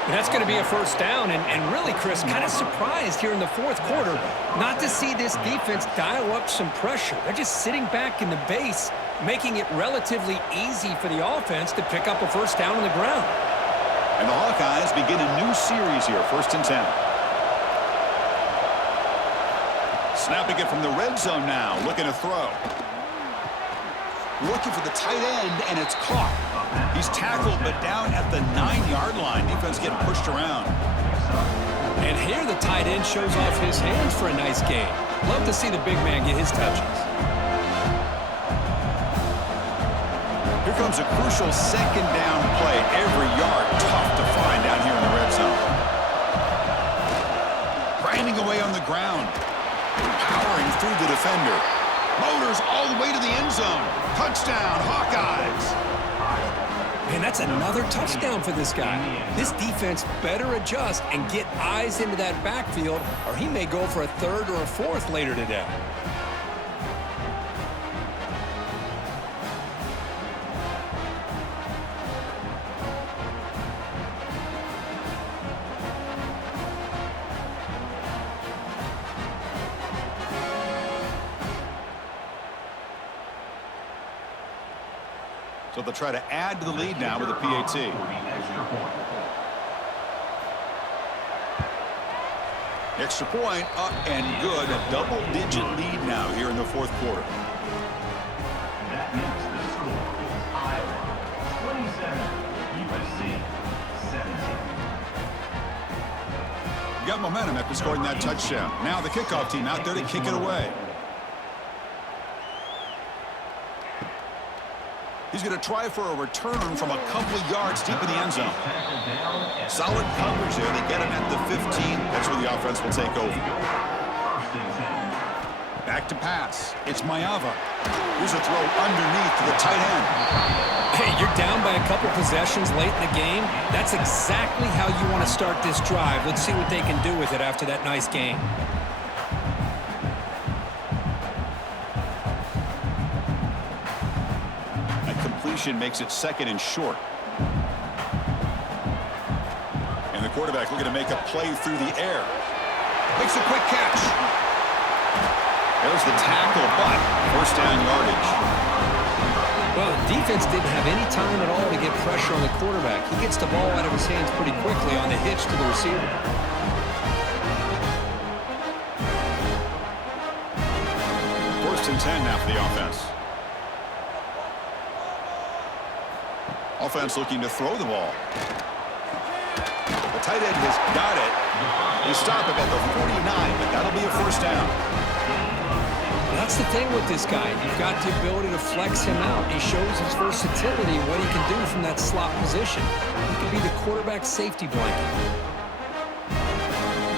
And that's going to be a first down, and really, Chris, kind of surprised here in the 4th quarter not to see this defense dial up some pressure. They're just sitting back in the base, making it relatively easy for the offense to pick up a first down on the ground. And the Hawkeyes begin a new series here, 1st and 10. Snapping it from the red zone now, looking to throw. Looking for the tight end, and it's caught. He's tackled, but down at the 9-yard line. Defense getting pushed around. And here the tight end shows off his hands for a nice game. Love to see the big man get his touches. Here comes a crucial second down play. Every yard tough to find down here in the red zone. Grinding away on the ground. Powering through the defender. Motors all the way to the end zone. Touchdown, Hawkeyes. And that's another touchdown for this guy. This defense better adjust and get eyes into that backfield, or he may go for a 3rd or a 4th later today. So they'll try to add to the lead now with a PAT. Extra point up and good. A double-digit lead now here in the 4th quarter. That makes the score Iowa 27, USC 17. Got momentum after scoring that touchdown. Now the kickoff team out there to kick it away. He's going to try for a return from a couple of yards deep in the end zone. Solid coverage there. They get him at the 15. That's where the offense will take over. Back to pass. It's Mayava. Here's a throw underneath to the tight end. Hey, you're down by a couple possessions late in the game. That's exactly how you want to start this drive. Let's see what they can do with it after that nice game. Makes it 2nd and short. And the quarterback looking to make a play through the air. Makes a quick catch. There's the tackle, but first down yardage. Well, the defense didn't have any time at all to get pressure on the quarterback. He gets the ball out of his hands pretty quickly on the hitch to the receiver. First and 10 now for the offense. Offense looking to throw the ball. The tight end has got it. They stop him at the 49, but that'll be a first down. That's the thing with this guy. You've got the ability to flex him out. He shows his versatility, what he can do from that slot position. He could be the quarterback safety blanket.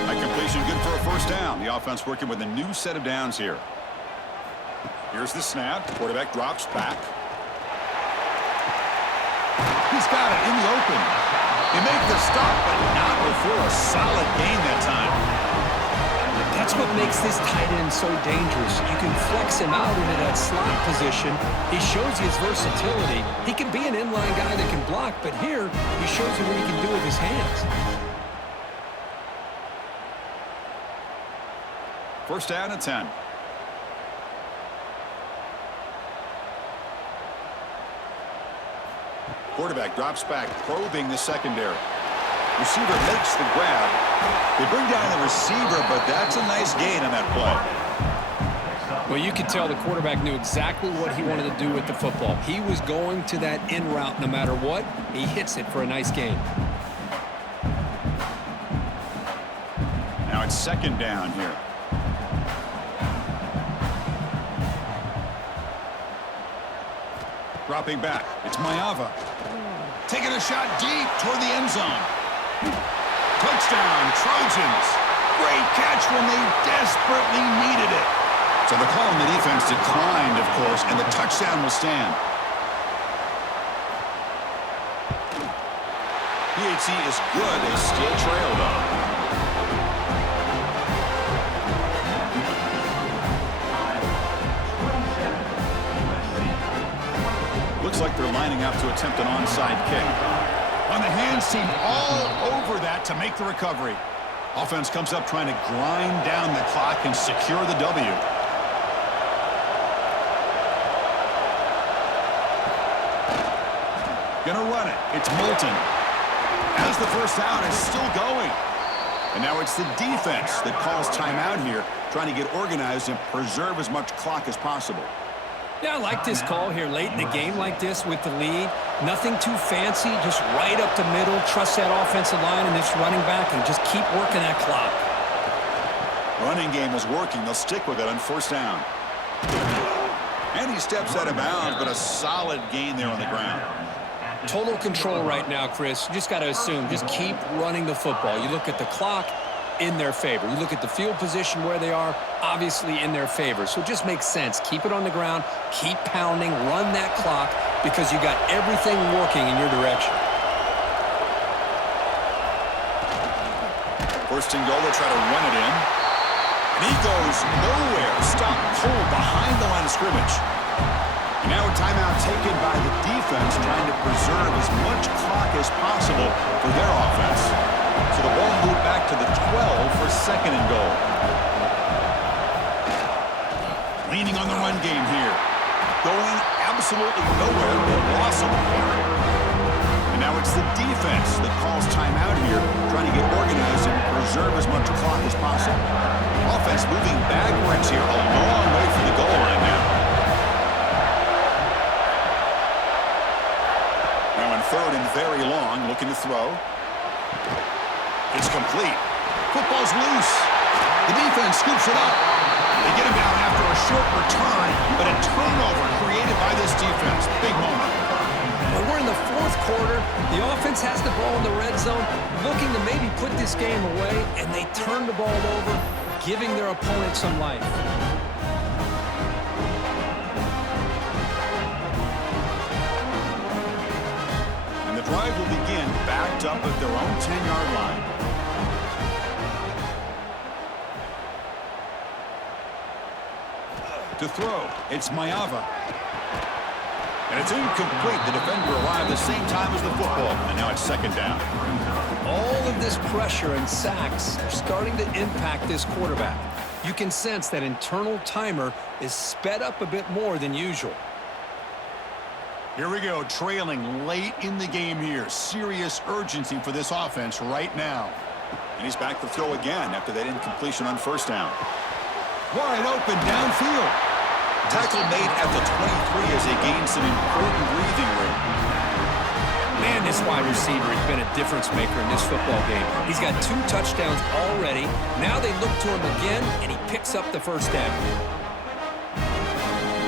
That completion good for a first down. The offense working with a new set of downs here. Here's the snap. Quarterback drops back. He's got it in the open. They make the stop, but not before a solid gain that time. That's what makes this tight end so dangerous. You can flex him out into that slot position. He shows you his versatility. He can be an inline guy that can block, but here he shows you what he can do with his hands. First down at 10. Quarterback drops back, probing the secondary. Receiver makes the grab. They bring down the receiver, but that's a nice gain on that play. Well, you could tell the quarterback knew exactly what he wanted to do with the football. He was going to that in route no matter what. He hits it for a nice gain. Now it's second down here. Dropping back. It's Maeva. Taking a shot deep toward the end zone. Touchdown, Trojans. Great catch when they desperately needed it. So the call on the defense declined, of course, and the touchdown will stand. PHC is good. They still trail, though. Looks like they're lining up to attempt an onside kick. On the hands team, all over that to make the recovery. Offense comes up trying to grind down the clock and secure the W. Gonna run it. It's Moulton. As the first down is still going. And now it's the defense that calls timeout here, trying to get organized and preserve as much clock as possible. Yeah, I like this call here late in the game like this with the lead. Nothing too fancy, just right up the middle. Trust that offensive line and this running back and just keep working that clock. Running game is working. They'll stick with it on first down. And he steps out of bounds, but a solid gain there on the ground. Total control right now, Chris. You just got to assume, just keep running the football. You look at the clock, in their favor. You look at the field position where they are, obviously in their favor. So it just makes sense. Keep it on the ground, keep pounding, run that clock because you got everything working in your direction. First and goal, they'll try to run it in. And he goes nowhere. Stop cold behind the line of scrimmage. And now a timeout taken by the defense trying to preserve as much clock as possible for their offense. So the ball moved back to the 12 for second and goal. Leaning on the run game here. Going absolutely nowhere. Loss of carry. And now it's the defense that calls timeout here, trying to get organized and preserve as much clock as possible. Offense moving backwards here, a long way from the goal line now. Now on third and very long, looking to throw. It's complete. Football's loose. The defense scoops it up. They get him down after a short return, but a turnover created by this defense. Big moment. Well, we're in the fourth quarter. The offense has the ball in the red zone, looking to maybe put this game away, and they turn the ball over, giving their opponent some life. And the drive will begin backed up at their own 10-yard line. To throw, it's Maeva. And it's incomplete. The defender arrived the same time as the football, and now it's second down. All of this pressure and sacks are starting to impact this quarterback. You can sense that internal timer is sped up a bit more than usual. Here we go, trailing late in the game here. Serious urgency for this offense right now. And he's back to throw again after that incompletion on first down. Wide open downfield. Tackle made at the 23 as they gain some important breathing room. Man, this wide receiver has been a difference maker in this football game. He's got 2 touchdowns already. Now they look to him again, and he picks up the first down.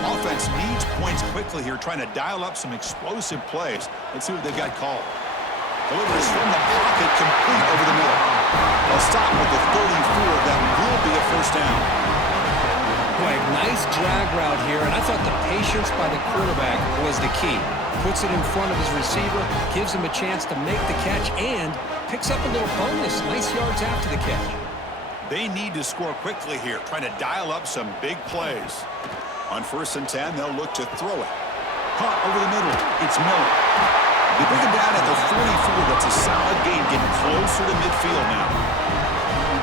Offense needs points quickly here, trying to dial up some explosive plays. Let's see what they've got called. Delivers from the pocket, complete over the middle. They'll stop with the 34. That will be a first down. Boy, nice drag route here, and I thought the patience by the quarterback was the key. Puts it in front of his receiver, gives him a chance to make the catch, and picks up a little bonus. Nice yards after the catch. They need to score quickly here, trying to dial up some big plays. On 1st and 10, they'll look to throw it. Caught over the middle. It's Miller. They bring him down at the 44. That's a solid gain, getting closer to midfield now.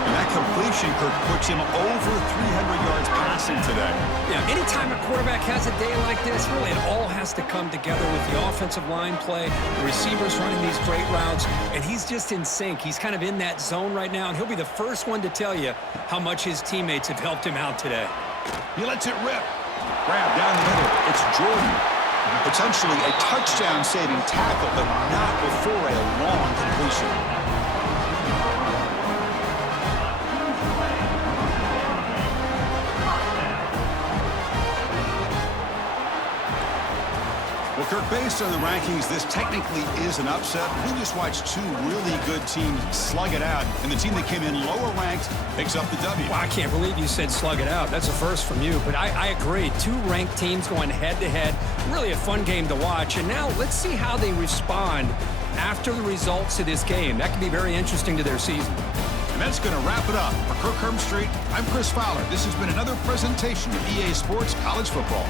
And that completion, Kirk, puts him over 300 yards passing today. Yeah, anytime a quarterback has a day like this, really it all has to come together with the offensive line play, the receivers running these great routes, and he's just in sync. He's kind of in that zone right now, and he'll be the first one to tell you how much his teammates have helped him out today. He lets it rip. Grab down the middle. It's Jordan. Potentially a touchdown-saving tackle, but not before a long completion. Well, Kirk, based on the rankings, this technically is an upset. We just watched 2 really good teams slug it out, and the team that came in lower ranked picks up the W. Well, I can't believe you said slug it out. That's a first from you, but I agree. 2 ranked teams going head-to-head. Really a fun game to watch, and now let's see how they respond after the results of this game. That could be very interesting to their season. And that's going to wrap it up. For Kirk Hermstreet, I'm Chris Fowler. This has been another presentation of EA Sports College Football.